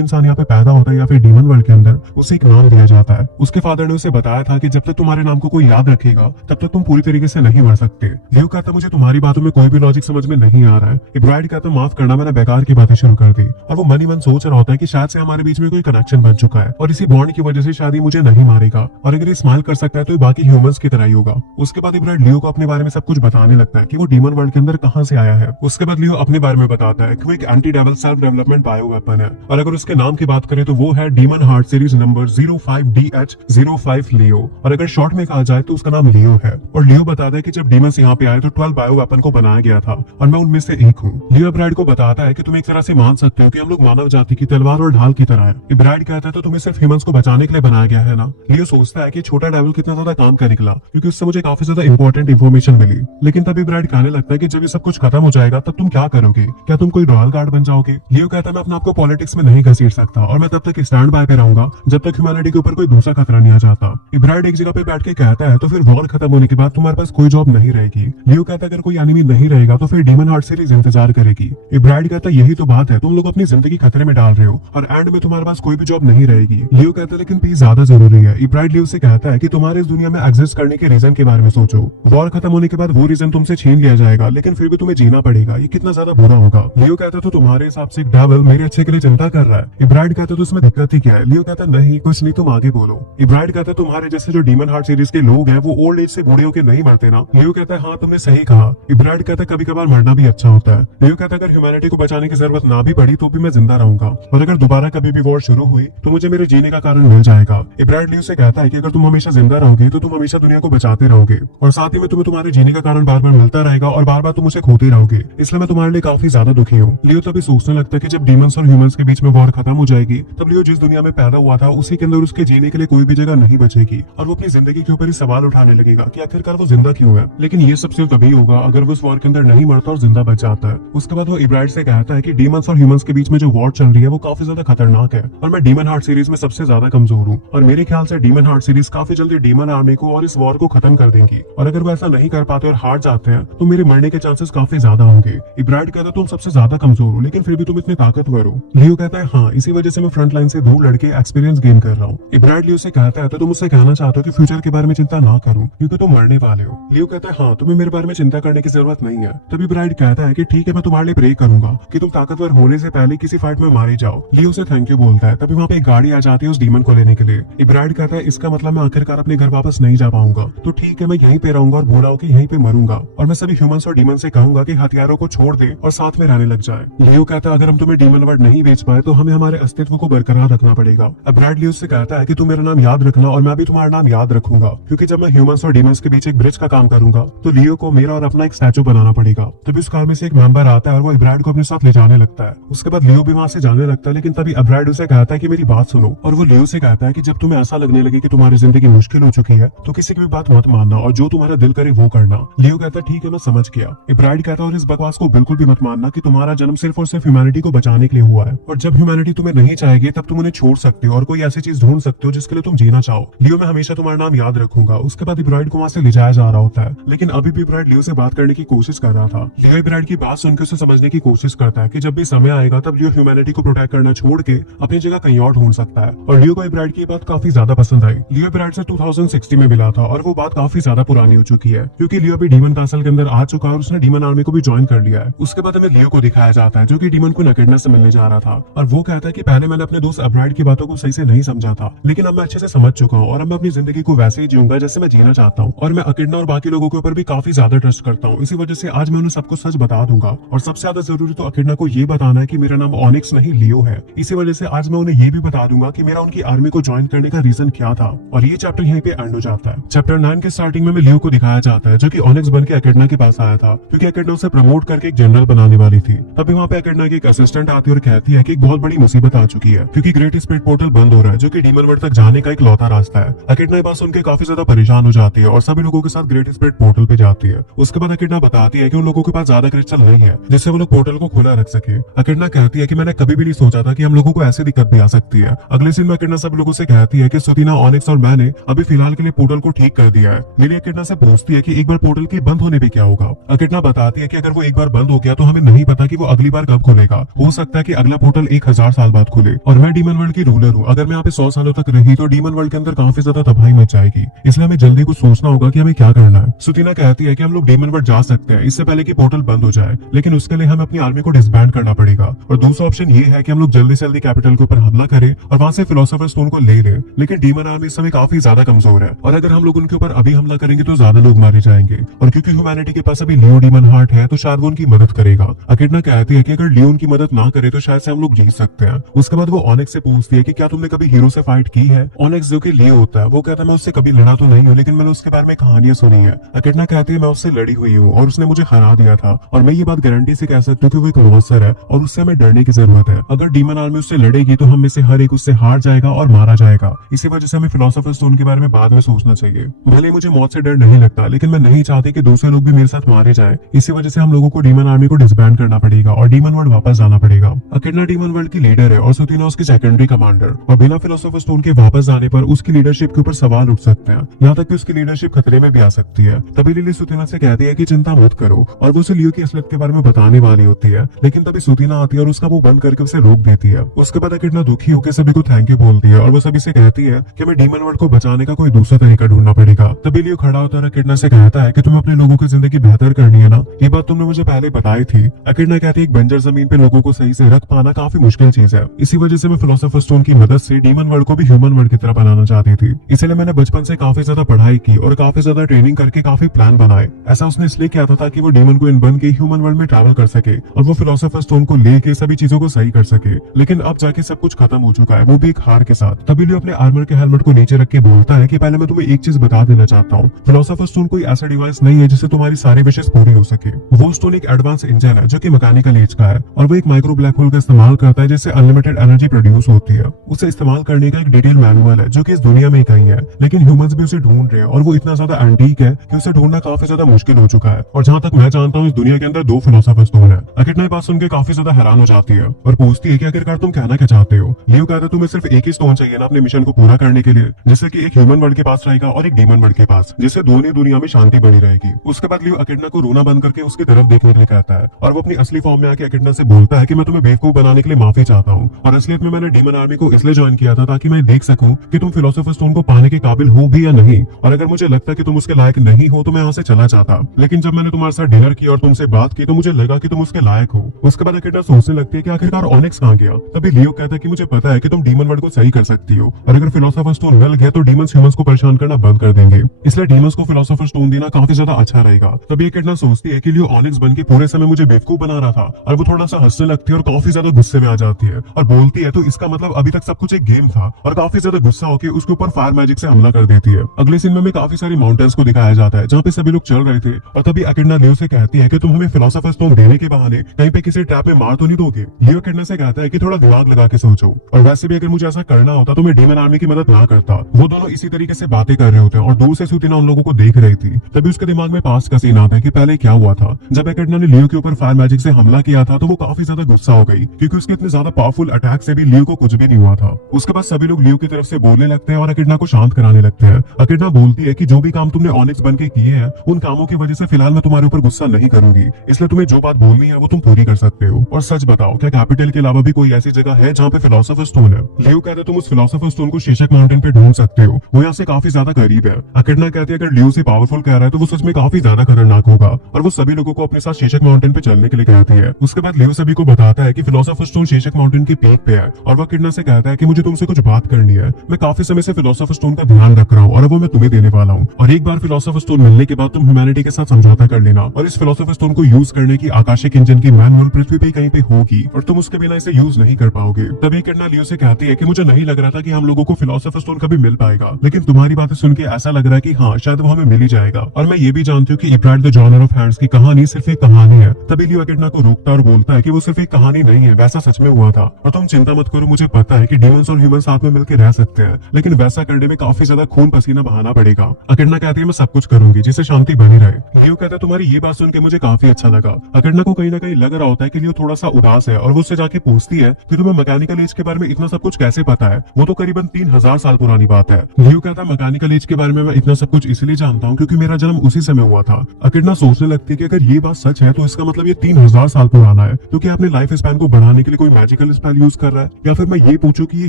इंसान यहाँ पे पैदा होता है या फिर डीमन वर्ल्ड के अंदर उसे एक नाम दिया जाता है। उसके फादर ने उसे बताया था कि जब तक तुम्हारे नाम को कोई याद रखेगा तब तक तुम पूरी तरीके से नहीं मर सकते। लियो कहता मुझे तुम्हारी बातों में कोई भी लॉजिक समझ में नहीं आ रहा है। इब्राइड कहता माफ करना, मैंने बेकार की बातें शुरू कर दी। और वो मन ही मन सोच रहा होता है कि शायद से हमारे बीच में कोई कनेक्शन बन चुका है और इसी बॉन्ड की वजह से शायद ये मुझे नहीं मारेगा, और अगर ये स्माइल कर सकता है तो ये बाकी ह्यूमंस की तरह ही होगा। उसके बाद इब्राइड लियो को अपने बारे में सब कुछ बताने लगता है कि वो डीमन वर्ल्ड के अंदर कहां से आया है। उसके बाद लियो अपने बारे में बताता है कि वो एक anti devil self development bio weapon है, और अगर उसके नाम की बात करें तो वो है demon heart series number 05DH05 लियो, और अगर शॉर्ट में कहा जाए तो उसका नाम लियो है। और लियो बताता है कि जब डीमंस यहाँ पे आए तो 12 बायो वेपन को बनाया गया था और मैं उनमें से एक हूँ। लियो इब्राइड को बताता है कि तुम एक तरह से मान सकते हो कि हम लोग मानव जाति की तलवार और ढाल की तरह है। इब्राइड कहता है तो तुम्हें सिर्फ ह्यूमंस को बचाने के लिए बनाया गया है ना। लियो सोचता है कि छोटा डेविल कितना ज्यादा काम का निकला, क्योंकि उससे मुझे काफी ज्यादा इंपॉर्टेंट इन्फॉर्मेशन मिली। लेकिन तब इब्राइड कहने लगता है कि जब ये सब कुछ खत्म हो जाएगा तब तुम क्या करोगे, क्या तुम कोई रॉयल गार्ड बन जाओगे। लियो कहता है मैं अपने आपको पॉलिटिक्स में नहीं घसीट सकता और मैं तब तक स्टैंड बाय पे रहूंगा जब तक ह्यूमैनिटी के ऊपर कोई दूसरा खतरा नहीं आ जाता। इब्राइड एक जगह पे बैठ के कहता है तो फिर वॉर खत्म होने के बाद तुम्हारे पास कोई जॉब नहीं रहेगी। लियो कहता है अगर कोई एनिमी नहीं रहेगा तो फिर डीमन हार्ट सीरीज इंतजार करेगी। इब्राइड कहता है यही तो बात है, तुम लोग अपनी जिंदगी खतरे में डाल रहे हो और एंड में तुम्हारे पास कोई भी जॉब नहीं रहेगी। लियो कहता है लेकिन पीस ज्यादा जरूरी है। इब्राइड लियो से कहता है कि तुम्हारे इस दुनिया में एग्जिस्ट करने के रीजन के बारे में सोचो। वॉर खत्म होने के बाद वो रीजन तुमसे छीन लिया जाएगा, लेकिन फिर भी तुम्हें जीना पड़ेगा, ये कितना ज्यादा बुरा होगा। लियो कहता है तो तुम्हारे हिसाब से एक डेविल मेरे अच्छे के लिए चिंता कर रहा है। इब्राइड कहता है तो इसमें दिक्कत ही क्या है। लियो कहता है नहीं कुछ नहीं, तुम आगे बोलो। इब्राइड कहता है तुम्हारे जैसे जो डीमन हार्ट सीरीज के लोग हैं वो ओल्ड एज से बूढ़े होकर नहीं मरते ना। लियो कहता है हाँ तुमने सही कहा। इब्राइड कहता है कभी कभार मरना भी अच्छा होता है। लियो कहता है अगर ह्यूमैनिटी को बचाने की जरूरत ना भी पड़ी तो भी मैं जिंदा रहूंगा, और अगर दोबारा कभी भी वॉर शुरू हुई तो मुझे मेरे जीने का कारण मिल जाएगा। इब्राइड लियो से कहता है कि अगर तुम हमेशा जिंदा रहोगे तो तुम हमेशा दुनिया को बचाते रहोगे, और साथ ही में तुम्हें तुम्हारे जीने का कारण बार बार मिलता रहेगा और बार बार तुम उसे खोते रहोगे, इसलिए मैं तुम्हारे लिए काफी ज्यादा दुखी हूँ। लियो तभी सोचने लगता है कि जब डीमंस और ह्यूमंस के बीच में वॉर खत्म हो जाएगी तब लियो जिस दुनिया में पैदा हुआ था उसी के अंदर उसके जीने के लिए कोई भी जगह नहीं बचेगी, और वो अपनी जिंदगी के ऊपर ही सवाल उठाने लगेगा कि आखिरकार वो जिंदा क्यों है। लेकिन ये सब सिर्फ तभी होगा अगर वो उस वॉर के अंदर नहीं मरता और जिंदा बच जाता है। उसके बाद वो इब्राइड से कहता है कि डीमंस और ह्यूमंस के बीच में जो वॉर चल रही है वो काफी ज्यादा खतरनाक है, और मैं डीमन हार्ट सीरीज में सबसे ज्यादा कमजोर हूँ, और मेरे ख्याल से डीमन हार्ट सीरीज काफी जल्दी डीमन आर्मी को और इस वॉर को खत्म कर देंगी, और अगर वो ऐसा नहीं कर पाते और हार जाते हैं तो मेरे मरने के चांसेस काफी ज्यादा होंगे। इब्राइड कहता है तुम सबसे ज्यादा कमजोर हो लेकिन फिर भी तुम इतने ताकतवर हो। लियो कहता है हाँ इसी वजह से मैं फ्रंट लाइन से दूर लड़के एक्सपीरियंस गेन कर रहा हूँ। इब्राइड लियो से कहता है तो तुम मुझसे कहना चाहते हो कि फ्यूचर के बारे में चिंता ना करूं क्योंकि तुम मरने वाले हो। लियो कहता है हाँ तुम्हें मेरे बारे में चिंता करने की जरूरत नहीं है। तभी इब्राइड कहता है कि ठीक है मैं तुम्हारे लिए प्रे करूंगा कि तुम ताकतवर होने से पहले किसी फाइट में मारे जाओ। लियो से थैंक यू बोलता है। तभी वहाँ पे एक गाड़ी आ जाती है उस डीमन को लेने के लिए। इब्राइड कहता है इसका मतलब मैं आखिरकार अपने घर वापस नहीं जा पाऊंगा, तो ठीक है मैं यहीं पे रहूंगा और बूढ़ा होकर यहीं पे मरूंगा, और मैं सभी ह्यूमंस और डीमन से कहूंगा कि हथियारों को छोड़ दे और साथ में रहने लग जाए। लियो कहता है अगर हम तुम्हें डीमन वर्ड नहीं बेच पाए तो हमें हमारे अस्तित्व को बरकरार रखना पड़ेगा। इब्राइड लियो से कहता है कि तुम मेरा नाम याद रखना और मैं भी तुम्हारा नाम याद रखूंगा, क्योंकि जब मैं ह्यूमंस और डीमंस के बीच एक ब्रिज का काम करूंगा तो लियो को मेरा और अपना एक स्टैचू बनाना पड़ेगा। तभी उस कार में से एक मेंबर आता है और वो इब्राइड को अपने साथ ले जाने लगता है। उसके बाद लियो भी वहां से जाने लगता है, लेकिन तभी इब्राइड उसे कहता है कि मेरी बात सुनो, और वो लियो से कहता है कि जब तुम्हें ऐसा लगने लगे कि तुम्हारी जिंदगी मुश्किल हो चुकी है तो किसी की भी बात मत मानना और जो तुम्हारा दिल करे वो करना। लियो कहता है ठीक है मैं समझ गया। इब्राइड कहता है और इस बकवास को बिल्कुल भी मत मानना कि तुम्हारा जन्म सिर्फ और सिर्फ ह्यूमैनिटी को बचाने के लिए हुआ है, और जब ह्यूमैनिटी तुम्हें नहीं चाहेगी तब तुम उन्हें छोड़ सकते हो और कोई ऐसी चीज ढूंढ सकते हो जिसके लिए तुम जीना चाहो। लियो मैं हमेशा तुम्हारा नाम याद रखूंगा। उसके बाद इब्राइड को वहां से ले जाया जा रहा होता है, लेकिन अभी भी इब्राइड लियो से बात करने की कोशिश कर रहा था। लियो इब्राइड की बात सुनकर उसे समझने की कोशिश करता है कि जब भी समय आएगा तब लियो ह्यूमैनिटी को प्रोटेक्ट करना छोड़ के अपनी जगह कहीं और ढूंढ सकता है, और लियो को इब्राइड की बात काफी ज्यादा पसंद आई। लियो इब्राइड से 2060 में मिला था और वो बात काफी ज्यादा पुरानी हो चुकी है, क्योंकि लियो अभी डीमन कासल के अंदर आ चुका है और उसने डीमन आर्मी को भी ज्वाइन कर लिया है। उसके बाद हमें लियो को दिखाया जाता है जो कि डीमन को नकेडना से मिलने जा रहा था, और वो कहता है कि पहले मैंने अपने दोस्त इब्राइड की बातों को सही से नहीं समझा था, लेकिन अब मैं अच्छे से समझ चुका हूँ और अब मैं अपनी जिंदगी को वैसे ही जीऊंगा जैसे मैं जीना चाहता हूँ, और मैं अकिडना और बाकी लोगों के ऊपर भी काफी ज्यादा ट्रस्ट करता हूँ। इसी वजह से आज मैं उन्हें सबको सच बता दूंगा, और सबसे ज्यादा जरूरी तो अकिडना को ये बताना है कि मेरा नाम ऑनिक्स नहीं लियो है। इसी वजह से आज मैं उन्हें ये भी बता दूंगा कि मेरा उनकी आर्मी को ज्वाइन करने का रीजन क्या था, और ये चैप्टर यहीं पे एंड हो जाता है। चैप्टर 9 के स्टार्टिंग में लियो को दिखाया जाता है जो कि ऑनिक्स बन के अकिडना के पास आया था, क्योंकि अकिडना उसे प्रमोट करके एक जनरल बनाने वाली थी। तभी वहाँ पे अकिडना की एक असिस्टेंट आती है और कहती है कि एक बहुत बड़ी मुसीबत आ चुकी है, क्योंकि ग्रेट स्पिरिट पोर्टल बंद हो रहा है जो कि डीमन वर्ल्ड तक जाने का एक लौता रास्ता है। अकिडना ये बात सुनकर काफी ज्यादा परेशान हो जाती है और सभी लोगों के साथ ग्रेट स्पिरिट पोर्टल पे जाती है। उसके बाद अकिडना बताती है कि उन लोगों के पास ज्यादा क्रिस्टल नहीं है जिससे वो लोग पोर्टल को खुला रख सके। अकिडना कहती है कि मैंने कभी भी नहीं सोचा था कि हम लोगों को ऐसी दिक्कत भी आ सकती है। अगले सीन में अकिडना सब लोगों से कहती है कि सुतीना, ऑनिक्स और मैंने अभी फिलहाल के लिए पोर्टल को ठीक कर दिया है। लिली अकिडना से पूछती है कि एक बार पोर्टल के बंद होने पे क्या होगा। अकिडना बताती है कि अगर वो एक बार बंद हो गया तो हमें नहीं पता कि वो अगली बार कब खुलेगा। हो सकता है कि अगला पोर्टल 1000 साल बाद खुले। और मैं डीमन वर्ल्ड की रूलर हूँ, अगर मैं यहाँ पे 100 सालों तक रही तो डीमन वर्ल्ड के अंदर काफी ज्यादा तबाही मच जाएगी, इसलिए हमें जल्दी कुछ सोचना होगा कि हमें क्या करना है। सुतीना कहती है कि हम लोग डीमन वर्ल्ड जा सकते हैं इससे पहले कि पोर्टल बंद हो जाए, लेकिन उसके लिए हमें अपनी आर्मी को डिसबैंड करना पड़ेगा। और दूसरा ऑप्शन ये है कि हम लोग जल्दी से जल्दी कैपिटल के ऊपर हमला करें और वहां से फिलोसोफर स्टोन को ले लें। लेकिन डीमन आर्मी इस समय काफी ज्यादा कमजोर है और अगर हम लोग उनके ऊपर अभी हमला करेंगे तो ज्यादा लोग मारे जाएंगे। और क्योंकि ह्यूमैनिटी के पास अभी लियो डीमन हार्ट है तो शायद वो उनकी मदद करेगा। अकिडना कहती है कि अगर लियो उनकी मदद ना करे तो शायद से हम लोग जीत सकते हैं। उसके बाद वो ऑनेक्स से पूछती है कि क्या तुमने कभी हीरो से फाइट की है। ऑनेक्स जो कि लियो होता है वो कहता है मैं उससे कभी लड़ा तो नहीं हूँ, लेकिन मैंने उसके बारे में कहानियां सुनी है। अकिडना कहती है मैं उससे लड़ी हुई हूँ और उसने मुझे हरा दिया था और मैं ये बात गारंटी से कह सकती हूँ कि वो एक मॉन्स्टर है और उससे हमें डरने की जरूरत है। अगर डीमन आर्मी उससे लड़ेगी तो हम में से हर एक उससे हार जाएगा और मारा जाएगा। इसी वजह से हमें फिलोसोफर स्टोन के बारे में बाद में सोचना चाहिए। भले मुझे मौत से डर नहीं लगता, लेकिन मैं नहीं चाहती कि दूसरे लोग भी मेरे साथ मारे जाएं। इसी वजह से हम लोगों को डीमन आर्मी को डिसबैंड करना पड़ेगा और डीमन वर्ल्ड वापस जाना पड़ेगा। अकिडना डीमन वर्ल्ड की लीडर है और सुतीना उसकी सेकेंडरी कमांडर, और बिना फिलोसोफर स्टोन के वापस जाने पर उसकी लीडरशिप के ऊपर सवाल उठ सकते हैं, यहाँ तक कि उसकी लीडरशिप खतरे में भी आ सकती है। तभी लिली सुतीना से कहती है कि चिंता मत करो और वो उसे लियो की असलियत के बारे में बताने वाली होती है, लेकिन तभी सुतीना आती है और उसका मुंह बंद करके उसे रोक देती है। उसके बाद अकिडना दुखी होकर सभी को थैंक यू बोलती है और वो सभी से कहती है कि हमें डीमन वर्ल्ड को बचाने का कोई दूसरा तरीका ढूंढना पड़ेगा। तभी लियो खड़ा होता है और अकिडना से कहता है कि तुम्हें अपने लोगों की जिंदगी बेहतर करनी है ना, ये बात तुमने मुझे पहले बताई थी। अकिडना कहती है एक बंजर जमीन पे लोगों को सही से रख पाना काफी मुश्किल चीज है, इसी वजह से मैं फिलोसोफर स्टोन की मदद से डीमन वर्ल्ड को भी ह्यूमन वर्ल्ड की तरह बनाना चाहती थी। इसलिए मैंने बचपन से काफी ज्यादा पढ़ाई की और काफी ज्यादा ट्रेनिंग करके काफी प्लान बनाए। ऐसा उसने इसलिए किया था ताकि वो डीमन क्वीन बन के ह्यूमन वर्ल्ड में ट्रैवल कर सके और वो फिलोसोफर स्टोन को लेके सभी चीजों को सही कर सके। लेकिन अब जाके सब कुछ खत्म हो चुका है, वो भी एक हार के साथ। तभी लियो अपने आर्मर के हेलमेट को नीचे रख के बोलता है कि पहले मैं तुम्हें एक चीज बता देना चाहता हूँ, फिलोसोफर स्टोन कोई ऐसा डिवाइस नहीं है जिससे तुम्हारी सारी विशेष पूरी हो सके। वो स्टोन एक एडवांस इंजन है जो कि मैकेनिकल एज का है और वो एक माइक्रो ब्लैक होल का इस्तेमाल करता है जिससे अनलिमिटेड एनर्जी प्रोड्यूस होती है। उसे इस्तेमाल करने का एक डिटेल मैनुअल है जो कि इस दुनिया में कहीं है, लेकिन ह्यूमंस भी उसे ढूंढ रहे हैं और वो इतना ज्यादा एंटीक है कि उसे ढूंढना काफी ज्यादा मुश्किल हो चुका है। और जहाँ तक मैं जानता हूँ इस दुनिया के अंदर 2 फिलोसोफर स्टोन है। अकिडना ये बात सुन के काफी ज्यादा हैरान हो जाती है और पूछती है कि आखिरकार तुम कहना क्या चाहते हो। लियो कहता है तुम्हें सिर्फ एक ही स्टोन चाहिए ना अपने मिशन को पूरा करने के लिए, जिससे कि एक ह्यूमन वर्ल्ड के पास रहेगा और एक डीमन वर्ल्ड के पास, जिससे दोनों दुनिया में शांति बनी रहेगी। उसके बाद लियो अकिडना को रोना बंद करके उसकी तरफ देखने के लिए कहता है और वो अपनी असली फॉर्म में आके अकिडना से बोलता है कि मैं तुम्हें बेवकूफ बनाने के लिए माफी चाहता हूँ और असलियत में मैंने डीमन आर्मी को इसलिए ज्वाइन किया था ताकि मैं देख सकूं कि तुम फिलोसोफर स्टोन को पाने के काबिल हो भी या नहीं, और अगर मुझे लगता कि तुम उसके लायक नहीं हो तो मैं यहाँ से चला जाता। लेकिन जब मैंने तुम्हारे साथ डिनर किया और तुमसे बात की तो मुझे लगा कि तुम उसके लायक हो। उसके बाद अकिडना सोचने लगती है कि आखिरकार ऑनिक्स कहाँ गया। तभी लियो कहता है कि मुझे पता है कि तुम डीमन वर्ल्ड को सही कर सकती हो और अगर फिलोसोफर स्टोन मिल गया तो डीमंस ह्यूमंस को परेशान करना बंद कर देंगे, इसलिए डीमंस को फिलोसोफर स्टोन देना काफी ज्यादा अच्छा रहेगा। तभी अकिडना सोचती है कि लियो ऑनिक्स बन के पूरे समय मुझे बेवकूफ बना रहा था और वो थोड़ा सा हंसने लगती है और काफी ज्यादा गुस्से में आ जाती है और बोलती है तो इसका मतलब अभी तक सब कुछ एक गेम था, और काफी ज्यादा गुस्सा होकर उसके ऊपर फायर मैजिक से हमला कर देती है। अगले सीन में काफी सारी माउंटेन्स को दिखाया जाता है जहाँ पे सभी लोग चल रहे थे और तभी अकिडना लियो से कहती है कि तुम हमें फिलोसोफर स्टोन देने के बहाने कहीं पे किसी ट्रैप में मार तो नहीं दोगे। लियो अकिडना से कहता है कि थोड़ा दिमाग लगा के सोचो, और वैसे भी अगर मुझे ऐसा करना होता तो मैं डीमन आर्मी की मदद ना करता। वो दोनों इसी तरीके से बातें कर रहे होते हैं और दूर से सुतीना उन लोगों को देख रही थी। तभी उसके दिमाग में पास्ट का सीन आता है कि पहले क्या हुआ था। जब अकिडना ने लियो के ऊपर फायर मैजिक से हमला किया था तो वो काफी ज्यादा गुस्सा हो गई क्योंकि उसके इतने ज्यादा पावरफुल अटैक से भी लियो को कुछ भी नहीं हुआ था। उसके बाद सभी लोग लियो की तरफ से बोलने लगते हैं और अकिडना को शांत कराने लगते हैं। अकिडना बोलती है कि जो भी काम तुमने ऑनिक्स बन के किए हैं उन कामों की वजह से फिलहाल मैं तुम्हारे ऊपर गुस्सा नहीं करूंगी, इसलिए तुम्हें जो बात बोलनी है वो तुम पूरी कर सकते हो। और सच बताओ क्या कैपिटल के अलावा भी कोई ऐसी जगह है जहाँ पे फिलोसोफर स्टोन है। लियो कहते तुम उस फिलोसोफर स्टोन को शीशक माउंटेन पे ढूंढ सकते हो, वो यहाँ से काफी ज्यादा करीब है। अकिडना कहती है अगर लियो से पावरफुल कह रहा है तो वो सच में काफी ज्यादा खतरनाक होगा और वो सभी लोगों को अपने साथ शीशक माउंटेन पे चलने के लिए कहती है। उसके बाद लियो सभी को बताता है कि फिलोसोफर स्टोन शीशक माउंटेन की पीक पे है और वो अकिडना से कहता है कि मुझे तुमसे कुछ बात करनी है। मैं काफी समय से फिलोसोफर स्टोन का ध्यान रख रहा हूँ और वो मैं तुम्हें देने वाला हूँ, और एक बार फिलोसोफर स्टोन मिलने के बाद तुम ह्यूमैनिटी के साथ समझौता कर लेना और इस फिलोसोफर स्टोन को यूज करने की आकाशिक इंजन की मैनुअल पृथ्वी पे कहीं पे होगी और तुम उसके बिना इसे यूज नहीं कर पाओगे। तभी अकिडना लियो से कहती है कि मुझे नहीं लग रहा था कि हम लोगों को फिलोसोफर स्टोन कभी मिल पाएगा, लेकिन तुम्हारी बातें सुन के ऐसा लग रहा है कि हाँ शायद वो हमें मिल ही जाएगा। और मैं ये भी जानती हूँ कि इब्राइड द जॉनर ऑफ हैंड्स की कहानी सिर्फ एक कहानी है। तभी लियो अकिडना को रोकता और बोलता है कि वो सिर्फ एक कहानी नहीं है, वैसा सच में हुआ था और तुम चिंता मत करो, मुझे पता है कि डीमंस और ह्यूमंस साथ में मिलकर रह सकते हैं, लेकिन वैसा करने में काफी ज्यादा खून पसीना बहाना पड़ेगा। अकिडना कहती है मैं सब कुछ करूंगी जिससे शांति बनी रहे। लियो कहता है तुम्हारी ये बात सुन के मुझे काफी अच्छा लगा। अकिडना को कहीं ना कहीं लग रहा होता है कि लियो थोड़ा सा उदास है और वो उससे जाके पूछती है कि तुम्हें मैकेनिकल एज के बारे में इतना सब कुछ कैसे पता है, वो तो करीबन 3000 साल पुरानी बात है। लियो कहता है मैकेनिकल एज के बारे में मैं इतना सब कुछ इसलिए जानता हूँ क्योंकि मेरा जन्म उसी समय हुआ था। अकिडना सोचने लगती है कि अगर ये बात सच है तो इसका मतलब ये 3000 साल पुराना है। तो क्या अपने लाइफ स्पैन को बढ़ाने के लिए कोई मैजिकल स्पेल यूज कर रहा है, या फिर मैं ये पूछूं कि ये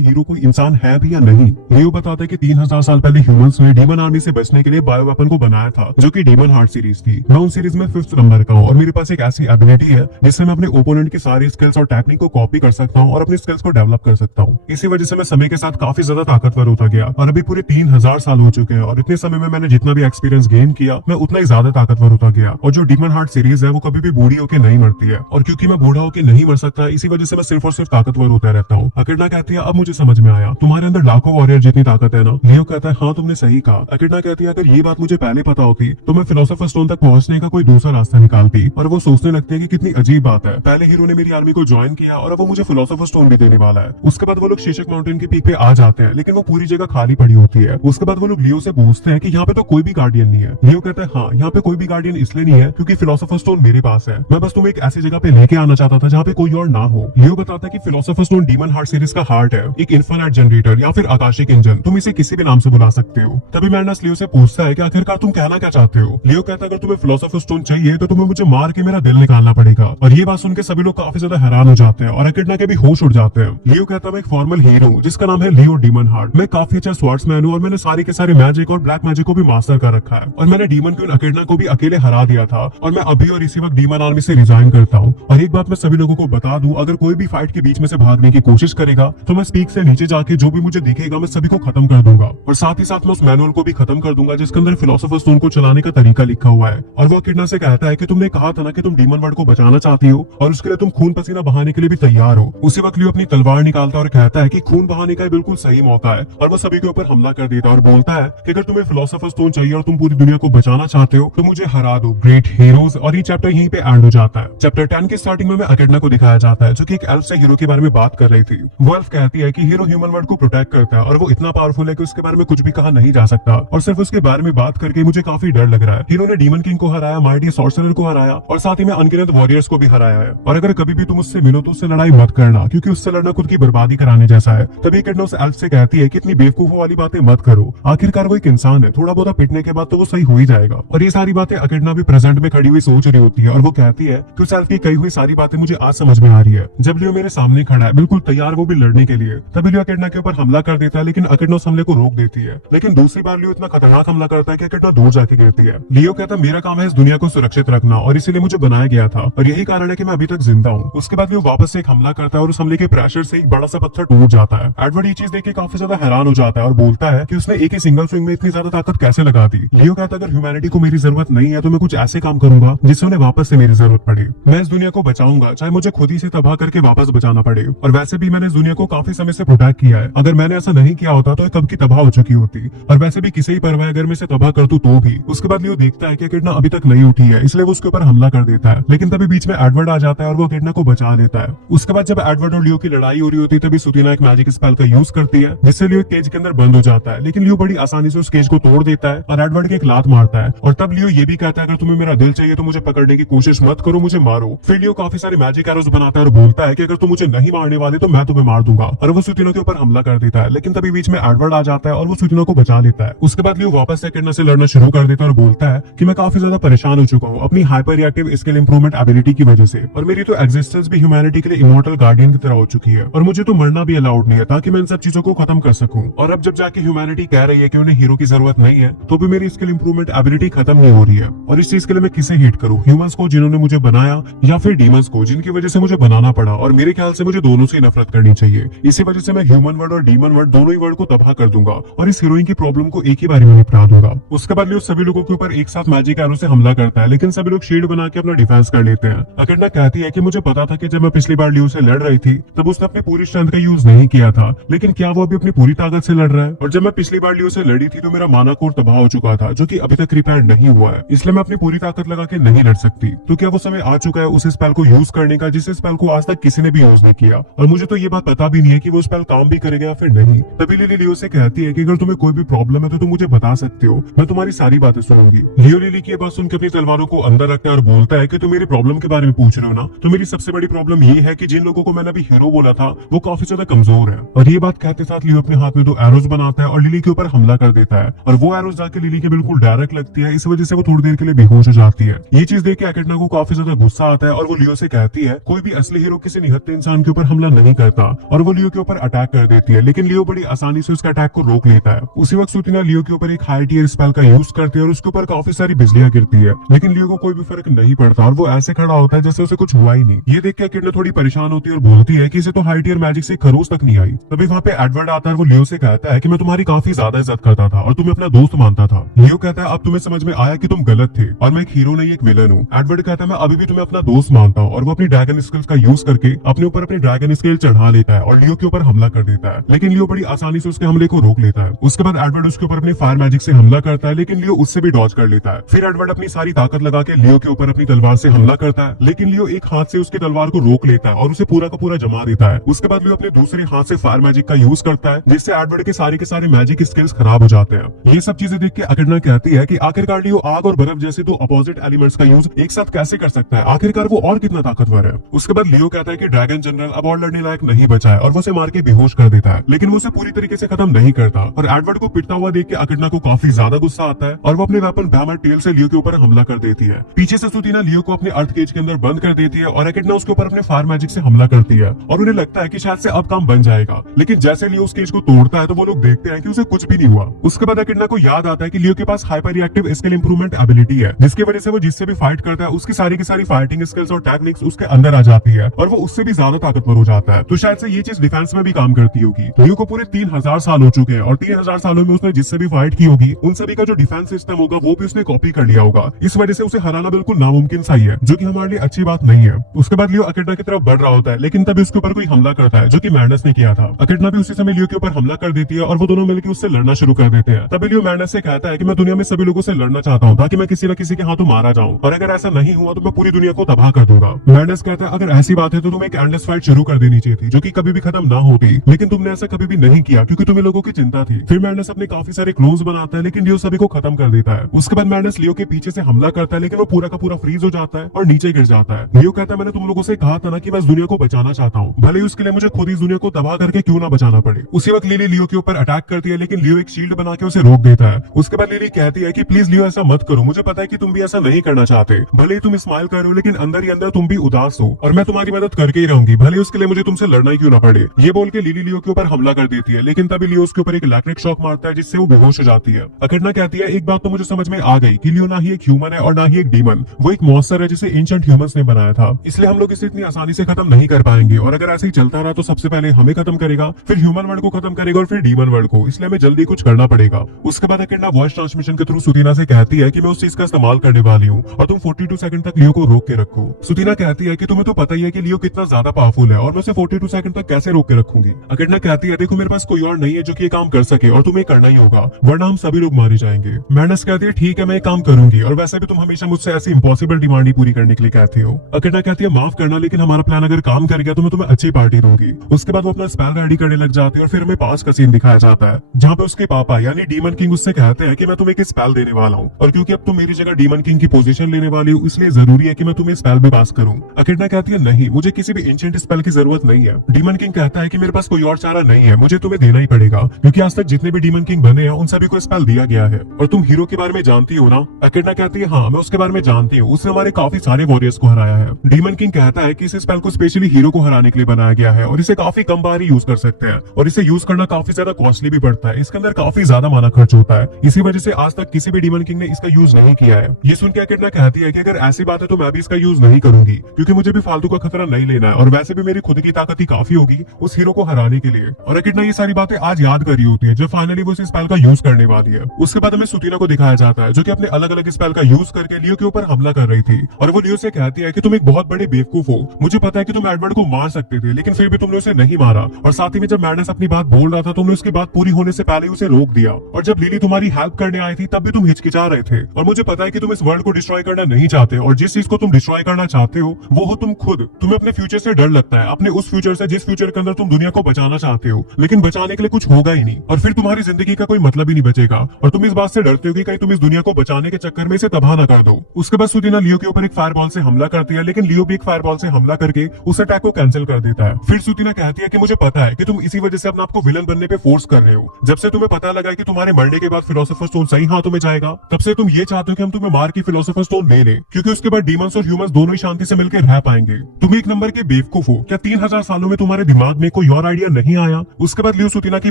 हीरो कोई इंसान है भी या नहीं। लियो बताता है कि 3000 साल पहले ह्यूमंस ने डीमन आर्मी से बचने के लिए बायो वेपन को बनाया था, जो कि डीमन हार्ट सीरीज थी। मैं उन सीरीज में 5th नंबर का हूँ और मेरे पास एक ऐसी एबिलिटी है जिससे मैं अपने ओपोनेंट की सारी स्किल्स और टेक्निक को कॉपी कर सकता हूँ और अपनी स्किल्स को डेवलप कर सकता हूँ। इसी वजह से मैं समय के साथ काफी ज्यादा ताकतवर होता गया और अभी पूरे 3000 साल हो चुके हैं और इतने समय में मैंने जितना भी एक्सपीरियंस गेन किया मैं उतना ही ज्यादा ताकतवर होता गया। और जो डीमन हार्ट सीरीज है वो कभी भी बूढ़ी होकर नहीं मरती है, और क्योंकि मैं बूढ़ा होकर नहीं मर सकता इसी वजह से मैं सिर्फ और सिर्फ ताकतवर होता रहता हूँ। अकिडना कहती है अब मुझे समझ में आया, तुम्हारे अंदर लाखों वॉरियर जितनी ताकत है ना। लियो कहता है हाँ तुमने सही कहा। अकिडना कहती है अगर ये बात मुझे पहले पता होती तो मैं फिलोसोफर स्टोन तक पहुंचने का कोई दूसरा रास्ता निकालती। और वो सोचने लगती है कि कितनी अजीब बात है, पहले हीरो ने मेरी आर्मी को ज्वाइन किया और अब वो मुझे फिलोसोफर स्टोन भी देने वाला है। उसके बाद वो लोग शीशक माउंटेन की पीक पे आ जाते हैं लेकिन वो पूरी जगह खाली पड़ी होती है। उसके बाद वो लोग लियो से पूछते हैं कि यहाँ पे तो कोई भी गार्डियन नहीं है। लियो कहता है हाँ यहाँ पे कोई भी गार्डियन इसलिए नहीं है क्योंकि फिलोसोफर स्टोन मेरे पास है, मैं बस तुम्हें एक ऐसी जगह पे लेके आना चाहता था जहाँ पे कोई और ना हो। लियो बताता है कि philosopher stone demon heart series का हार्ट है, एक इन्फिनिट जनरेटर या फिर आकाशिक इंजन, तुम इसे किसी भी नाम से बुला सकते हो। तभी मैडनस लियो से पूछता है कि आखिरकार तुम कहना क्या चाहते हो। लियो कहता है अगर तुम्हें फिलोसोफर स्टोन चाहिए तो तुम्हें मुझे मार के मेरा दिल निकालना पड़ेगा। और ये बात सुनकर सभी लोग काफी ज्यादा हैरान हो जाते हैं और अकिडना के भी होश उड़ जाते हैं। लियो कहता है मैं एक फॉर्मल हीरो हूँ जिसका नाम है लियो डीमन हार्ट, मैं काफी अच्छा स्वॉर्ड्समैन हूँ और मैंने सारे के सारे मैजिक और ब्लैक मैजिक को भी मास्टर कर रखा है और मैंने डीमन क्वीन अकिडना को भी अकेले हरा दिया था और मैं अभी और इसी वक्त डीमन आर्मी से रिजाइन करता हूँ। और एक बात मैं सभी लोगों को बता दूं, अगर कोई भी फाइट के बीच में से भागने की कोशिश करेगा तो मैं स्पीक से नीचे जाके जो भी मुझे दिखेगा मैं सभी को खत्म कर दूंगा और साथ ही साथ मैं उस मैनुअल को भी खत्म कर दूंगा जिसके अंदर फिलोसोफर स्टोन को चलाने का तरीका लिखा हुआ है। और वो अकिडना से कहता है कि तुमने कहा था ना कि तुम डीमन वर्ल्ड को बचाना चाहती हो और उसके लिए तुम खून पसीना बहाने के लिए भी तैयार हो। उसी वक्त लियो अपनी तलवार निकालता और कहता है कि खून बहाने का बिल्कुल सही मौका है और वो सभी के ऊपर हमला कर देता है और बोलता है कि अगर तुम्हें फिलोसोफर स्टोन चाहिए और तुम पूरी दुनिया को बचाना चाहते हो तो मुझे हरा दो, ग्रेट हीरोज। और ये चैप्टर यहीं पे एंड हो जाता है। चैप्टर 10 की स्टार्टिंग में अकिडना को दिखाया जाता है जो कि एक एल्फ से हीरो के बारे में बात कर रही थी। वो एल्फ कहती है कि हीरो ह्यूमन वर्ल्ड को प्रोटेक्ट करता है और वो इतना पावरफुल है कि उसके बारे में कुछ भी कहा नहीं जा सकता और सिर्फ उसके बारे में बात करके मुझे काफी डर लग रहा है। हीरो ने डीमन किंग को हराया, माइटी सॉर्सरर को हराया और साथ ही में अनगिनत वॉरियर्स को भी हराया है। और अगर कभी भी तुम उससे मिलो तो उससे लड़ाई मत करना क्योंकि उससे लड़ना खुद की बर्बादी कराने जैसा है। तभी अकिडना उस एल्फ से कहती है कि इतनी बेवकूफों वाली बातें मत करो, आखिरकार वो एक इंसान है, थोड़ा बहुत पिटने के बाद तो वो सही हो ही जाएगा। और ये सारी बातें अकिडना भी प्रेजेंट में खड़ी हुई सोच रही होती है और वो कहती है कि उस एल्फ की कही हुई सारी बातें मुझे आज समझ में आ रही है। जब लियो मेरे सामने खड़ा है बिल्कुल तैयार वो भी लड़ने के लिए, तभी लियो अकिडना के ऊपर हमला कर देता है लेकिन अकिडना उस हमले को रोक देती है। लेकिन दूसरी बार लियो इतना खतरनाक हमला करता है कि अकिडना दूर जाके गिरती है। लियो कहता है मेरा काम है इस दुनिया को सुरक्षित रखना और इसीलिए मुझे बनाया गया था और यही कारण है कि मैं अभी तक जिंदा हूँ। उसके बाद लियो वापस से एक हमला करता है और उस हमले के प्रेशर से एक बड़ा सा पत्थर टूट जाता है। एडवर्ड ये चीज देख के काफी ज्यादा हैरान हो जाता है और बोलता है कि उसने एक ही सिंगल स्विंग में इतनी ज्यादा ताकत कैसे लगा दी। लियो कहता है अगर ह्यूमैनिटी को मेरी जरूरत नहीं है तो मैं कुछ ऐसे काम करूंगा जिससे उन्हें वापस से मेरी जरूरत पड़े। मैं इस दुनिया को बचाऊंगा चाहे मुझे खुद ही से तबाह करके वापस बचाना पड़े। और वैसे भी मैंने इस दुनिया को काफी समय से प्रोटेक्ट किया है, अगर मैंने ऐसा नहीं किया होता तो ये कब की तबाह हो चुकी होती। और वैसे भी किसी ही परवाह अगर मैं इसे तबाह कर दूं तो भी। उसके बाद लियो देखता है कि अकिडना अभी तक नहीं उठी है इसलिए वो उसके ऊपर हमला कर देता है, लेकिन तभी बीच में एडवर्ड आ जाता है और वो अकिडना को बचा लेता है। उसके बाद जब एडवर्ड और लियो की लड़ाई हो रही होती है तभी सुतीना एक मैजिक स्पेल का यूज करती है जिससे लियो केज के अंदर बंद हो जाता है, लेकिन लियो बड़ी आसानी से उस केज को तोड़ देता है और एडवर्ड के एक लात मारता है। और तब लियो ये भी कहता है अगर तुम्हें मेरा दिल चाहिए तो मुझे पकड़ने की कोशिश मत करो, मुझे मारो। फिर लियो काफी सारे मैजिक एरोज बनाता है और बोलता है कि अगर तुम मुझे नहीं मारने वाले तो मैं तुम्हें मार दूंगा और वो सुतीना के ऊपर हमला कर देता है, लेकिन तभी बीच में एडवर्ड आ जाता है और वो सुतीना को बचा लेता है। उसके बाद लियो वापस से अकिडना से लड़ना शुरू कर देता है और बोलता है कि मैं काफी ज्यादा परेशान हो चुका हूँ अपनी hyper reactive skill improvement ability की वजह से और मेरी तो एग्जिस्टेंस भी ह्यूमैनिटी के लिए इमोर्टल गार्डियन की तरह हो चुकी है और मुझे तो मरना भी अलाउड नहीं है ताकि मैं इन सब चीजों को खत्म कर सकूं। और अब जब जाके ह्यूमैनिटी कह रही है कि उन्हें हीरो की जरूरत नहीं है तो भी मेरी स्किल इंप्रूवमेंट एबिलिटी खत्म नहीं हो रही है। और इस चीज के लिए मैं किसे हिट करूं, ह्यूमंस को जिन्होंने मुझे बनाया या फिर डीमंस को जिनकी वजह से मुझे बनाना पड़ा। और मेरे ख्याल से मुझे दोनों से नफरत करनी चाहिए। इसी वजह से मैं ह्यूमन वर्ल्ड और डीमन वर्ल्ड दोनों ही वर्ल्ड को तबाह कर दूंगा और इस हीरोइन की प्रॉब्लम को एक ही बारी में निपटा दूंगा। उसके बाद लियो सभी लोगों के ऊपर एक साथ मैजिक एरो से हमला करता है, लेकिन सभी लोग शील्ड बना के अपना डिफेंस कर लेते हैं। अकिडना कहती है कि मुझे पता था कि जब मैं पिछली बार लियो से लड़ रही थी तब उसने अपनी पूरी स्ट्रेंथ का यूज नहीं किया था, लेकिन क्या वो अभी अपनी पूरी ताकत से लड़ रहा है? और जब मैं पिछली बार लियो से लड़ी थी तो मेरा माना कोर तबाह हो चुका था जो कि अभी तक रिपेयर नहीं हुआ है, इसलिए मैं अपनी पूरी ताकत लगा के नहीं लड़ सकती। तो क्या वो समय आ चुका है उस स्पेल को यूज करने का जिस स्पेल को आज तक किसी ने भी यूज नहीं किया? और मुझे तो ये बात पता भी नहीं है कि वो स्पेल काम भी करेगा या फिर नहीं। तभी लिली लियो से कहती है कि अगर तुम्हें कोई भी प्रॉब्लम है तो तुम मुझे बता सकते हो, मैं तुम्हारी सारी बातें सुनूंगी। लियो लिली की बात सुनकर अपनी तलवारों को अंदर रखता है और बोलता है कि तुम मेरी प्रॉब्लम के बारे में पूछ रहे हो ना, तो मेरी सबसे बड़ी प्रॉब्लम ये है कि जिन लोगों को मैंने अभी हीरो बोला था वो काफी ज्यादा कमजोर है। और ये बात कहते साथ लियो अपने हाथ में 2 एरोज बनाता है और लिली के ऊपर हमला कर देता है और वो एरोज जाके लिली के बिल्कुल डायरेक्ट लगती है, इस वजह से वो थोड़ी देर के लिए बेहोश हो जाती है। ये चीज देख के एकेडना को काफी ज्यादा गुस्सा आता है और वो लियो से कहती है कोई भी असली हीरो किसी निहत्थे इंसान के ऊपर हमला नहीं करता, और वो लियो के ऊपर अटैक कर देती है, लेकिन लियो बड़ी आसानी से उसका अटैक को रोक लेता है। उसी वक्त सुतीना लियो के ऊपर एक हाई टियर स्पेल का यूज करती है और उसके ऊपर काफी सारी बिजलियां गिरती है, लेकिन लियो को कोई भी फर्क नहीं पड़ता और वो ऐसे खड़ा होता है जैसे उसे कुछ हुआ ही नहीं। ये देख के एकेडना थोड़ी परेशान होती है और बोलती है कि इसे तो हाई टियर मैजिक से खरोच तक नहीं आई। तभी वहाँ पे एडवर्ड आता है, वो लियो से कहता है कि मैं तुम्हारी काफी ज्यादा इज्जत करता था और तुम्हें अपना दोस्त मानता था। लियो कहता है अब तुम्हें समझ में आया कि तुम गलत थे और मैं एक हीरो नहीं एक विलन हूँ। एडवर्ड कहता है मैं अभी भी तुम्हें अपना दोस्त मानता हूँ, और वो अपनी ड्रैगन स्किल्स का यूज करके अपने ऊपर अपनी ड्रैगन स्किल चढ़ा लेता है और लियो के ऊपर हमला कर देता है, लेकिन लियो बड़ी आसानी से उसके हमले को रोक लेता है। उसके बाद एडवर्ड उसके ऊपर अपने फायर मैजिक से हमला करता है, लेकिन लियो उससे भी डॉज कर लेता है। फिर एडवर्ड अपनी सारी ताकत लगा के लियो के ऊपर अपनी तलवार से हमला करता है, लेकिन लियो एक हाथ से उसकी तलवार को रोक लेता है और उसे पूरा का पूरा जमा देता है। उसके बाद लियो अपने दूसरे हाथ से फायर मैजिक का यूज करता है, जिससे एडवर्ड के सारे मैजिक स्किल्स खराब हो जाते हैं। ये सब चीजें देख के एकेडना कहती है कि आखिरकार लियो आग और बर्फ जैसे दो अपोजिट एलिमेंट्स का यूज एक साथ कैसे कर सकता है, आखिरकार वो और कितना ताकतवर है। उसके बाद लियो कहता है कि ड्रैगन जनरल अब और लड़ने लायक नहीं बचा है और वो उसे मार के बेहोश कर देता है, लेकिन वो उसे पूरी तरीके से खत्म नहीं करता। और एडवर्ड को पिटता हुआ देख के एकेडना को काफी ज्यादा गुस्सा आता है और वो अपने वेपन बैमर टेल से लियो के ऊपर हमला कर देती है। पीछे से सुतीना लियो को अपने अर्थ केज के अंदर बंद कर देती है और एकेडना उसके ऊपर अपने फायर मैजिक से हमला करती है और उन्हें लगता है कि शायद से अब काम बन जाएगा, लेकिन जैसे लियो उस केज को तोड़ता है तो वो लोग देखते हैं कि उसे कुछ भी नहीं हुआ। उसके बाद एकेडना को याद आता है कि लियो के पास hyper reactive skill improvement ability है, जिसकी वजह से वो जिससे भी फाइट करता है उसकी सारी की सारी फाइटिंग स्किल्स और टेक्निक्स उसके अंदर आ जाती है और वो उससे भी ज्यादा ताकतवर हो जाता है। तो शायद से ये चीज डिफेंस में भी काम करती होगी। लियो को पूरे 3000 साल हो चुके हैं और 3000 सालों में उसने जिससे भी फाइट की होगी उन सभी का जो डिफेंस सिस्टम होगा वो भी उसने कॉपी कर लिया होगा। इस वजह से उसे हराना बिल्कुल नामुमकिन सा ही है, जो कि हमारे लिए अच्छी बात नहीं है। उसके बाद लियो एकेडना की तरफ बढ़ रहा होता है, लेकिन तभी उसके ऊपर कोई हमला करता है जो कि मैडनेस ने किया था। एकेडना भी उसी समय लियो के ऊपर हमला कर देती है और वो दोनों मिलकर उससे लड़ना शुरू कर देते हैं। तभी लियो मैडनेस से कहता है कि मैं दुनिया में सभी लोगों से लड़ना चाहता हूँ ताकि मैं किसी न किसी के हाथों मारा जाऊं, और अगर ऐसा नहीं हुआ तो मैं पूरी दुनिया को तबाह कर दूंगा। मैडनेस कहता है अगर ऐसी बात है तो तुम्हें एक एंडलेस फाइट शुरू कर देनी चाहिए थी जो कि कभी भी खत्म ना होती, लेकिन तुमने ऐसा कभी भी नहीं किया क्योंकि तुम्हें लोगों की चिंता थी। फिर मैडनेस अपने काफी सारे क्लोन्स बनाता है, लेकिन लियो सभी को खत्म कर देता है। उसके बाद मैडनेस लियो के पीछे से हमला करता है, लेकिन वो पूरा का पूरा फ्रीज हो जाता है और नीचे गिर जाता है। लियो कहता है मैंने तुम लोगों से कहा था ना कि मैं इस दुनिया को बचाना चाहता हूँ, भले ही उसके लिए मुझे खुद इस दुनिया को तबाह करके क्यों ना बचाना पड़े। उसी वक्त लिली लियो के ऊपर अटैक करती है, लेकिन लियो एक शील्ड बना के उसे रोक देता है। उसके बाद लिली कहती है कि प्लीज लियो ऐसा मत करो, मुझे पता है कि तुम भी ऐसा नहीं करना चाहते, भले ही तुम स्माइल कर रहे हो लेकिन अंदर ही अंदर तुम भी उदास हो और मैं तुम्हारी मदद करके ही रहूंगी, भले ही उसके लिए मुझे तुमसे लड़ना ही क्यों ना पड़े। ये बोल के लिली लियो के ऊपर हमला कर देती है, लेकिन तभी लियो उसके ऊपर एक इलेक्ट्रिक शॉक मारता है जिससे वो बेहोश हो जाती है। एकेडना कहती है एक बात तो मुझे समझ में आ गई कि लियो ना ही एक ह्यूमन है और ना ही एक डीमन, वो एक मॉन्स्टर है जिसे एंशिएंट ह्यूमंस ने बनाया था, इसलिए हम लोग इसे इतनी आसानी से खत्म नहीं कर पाएंगे, और अगर ऐसे ही चलता रहा तो सबसे पहले हमें खत्म करेगा, फिर ह्यूमन वर्ल्ड को खत्म करेगा और फिर डीमन वर्ल्ड को, इसलिए हमें जल्दी कुछ करना पड़ेगा। उसके बाद एकेडना वॉइस ट्रांसमिशन के थ्रू सुतीना से कहती है कि मैं उस चीज का इस्तेमाल करने वाली हूँ और तुम 42 सेकंड तक लियो को रोक के रखो। सुतीना कहती है कि तुम्हें तो पता ही है कि लियो कितना ज्यादा पावरफुल है और मैं उसे 42 सेकंड तक कैसे रोक के रखूंगी। एकेडना कहती है देखो मेरे पास कोई और नहीं है जो कि ये काम कर सके और तुम्हें करना ही होगा, वरना हम सभी लोग मारे जाएंगे। मैडनेस कहती है ठीक है मैं काम करूंगी, और वैसे भी तुम हमेशा मुझसे ऐसी इम्पॉसिबल डिमांड ही पूरी करने के लिए कहते हो। एकेडना कहती है माफ करना, लेकिन हमारा प्लान अगर काम कर गया तो मैं तुम्हें अच्छी पार्टी दूंगी। उसके बाद वो अपना स्पेल रेडी करने लग जाती है और फिर हमें पास का सीन दिखाया जाता है जहाँ पे उसके पापा यानी डीमन किंग उससे कहते हैं कि मैं तुम्हें एक स्पेल देने वाला हूँ, और क्योंकि अब तुम मेरी जगह डीमन किंग की पोजीशन लेने वाली हो इसलिए जरूरी है कि मैं तुम्हें स्पेल भी पास करूँ। एकेडना कहती है नहीं, मुझे किसी भी एंशिएंट स्पेल की जरूरत नहीं है। डीमन किंग कहता है कि मेरे पास कोई और चारा नहीं है, मुझे तुम्हें देना ही पड़ेगा क्योंकि आज तक जितने भी डीमन किंग बने हैं उन सभी को स्पेल दिया गया है, और तुम हीरो के बारे में जानती हो ना। एकेडना कहती है हाँ मैं उसके बारे में जानती हूँ, उसने हमारे काफी सारे वॉरियर्स को हराया है। डीमन किंग कहता है कि इस स्पेल को स्पेशली हीरो को हराने के लिए बनाया गया है और इसे काफी कम बार ही यूज कर सकते हैं, और इसे यूज करना काफी ज्यादा कॉस्टली भी पड़ता है, इसके अंदर काफी ज्यादा माना खर्च होता है, इसी वजह से आज तक किसी भी डीमन किंग ने इसका यूज नहीं किया है। ये सुन के एकेडना कहती है कि अगर ऐसी बात है तो मैं भी इसका यूज नहीं करूंगी क्योंकि मुझे भी फालतू का खतरा नहीं लेना है, और वैसे भी मेरी खुद की ताकत ही काफी होगी उस हीरो को हराने के लिए। और एकेडना ये सारी बातें आज याद कर रही होती है जब फाइनली वो इस स्पेल का यूज करने वाली है। उसके बाद हमें सुतीना को दिखाया जाता है जो कि अपने अलग अलग स्पेल का यूज करके लियो के ऊपर हमला कर रही थी, और वो लियो से कहती है कि तुम एक बहुत बड़े बेवकूफ हो, मुझे पता है कि तुम एडवर्ड को मार सकते थे लेकिन फिर भी तुमने उसे नहीं मारा, और साथ ही में जब मैडनेस अपनी बात बोल रहा था तुमने उसकी बात पूरी होने से पहले उसे रोक दिया, और जब लिली तुम्हारी हेल्प करने आई थी तब भी तुम हिचकिचा रहे थे, और मुझे पता है कि तुम इस वर्ल्ड को डिस्ट्रॉय करना नहीं चाहते, और जिस चीज को तुम डिस्ट्रॉय करना चाहते हो वो हो तुम खुद। तुम्हें अपने फ्यूचर से डर लगता है, अपने उस फ्यूचर से जिस फ्यूचर के अंदर तुम दुनिया को बचाना चाहते हो, लेकिन बचाने के लिए कुछ होगा ही नहीं, और फिर तुम्हारी जिंदगी का कोई मतलब ही नहीं बचेगा, और तुम इस बात से डरते हो कि कहीं तुम इस दुनिया को बचाने के चक्कर में इसे तबाह ना कर दो। उसके बाद सुतीना लियो के ऊपर एक फायरबॉल से हमला करती है, लेकिन लियो भी एक फायरबॉल से हमला करके उस अटैक को कैंसिल कर देता है। फिर सुतीना कहती है कि मुझे पता है कि तुम इसी वजह से अपने आप को विलन बनने पे फोर्स कर रहे हो, जब से तुम्हें पता लगा कि तुम्हारे मरने के बाद फिलोसोफर स्टोन सही हाथों में जाएगा तब से तुम ये चाहते हो कि हम तुम्हें मार के फिलोसोफर स्टोन ले ले, क्योंकि उसके बाद डीमंस और ह्यूमंस दोनों ही शांति से मिलकर रह पाएंगे। तुम एक नंबर के बेवकूफ हो, क्या 3000 सालों में तुम्हारे दिमाग में कोई और आइडिया नहीं आया? उसके बाद लियो सुतीना के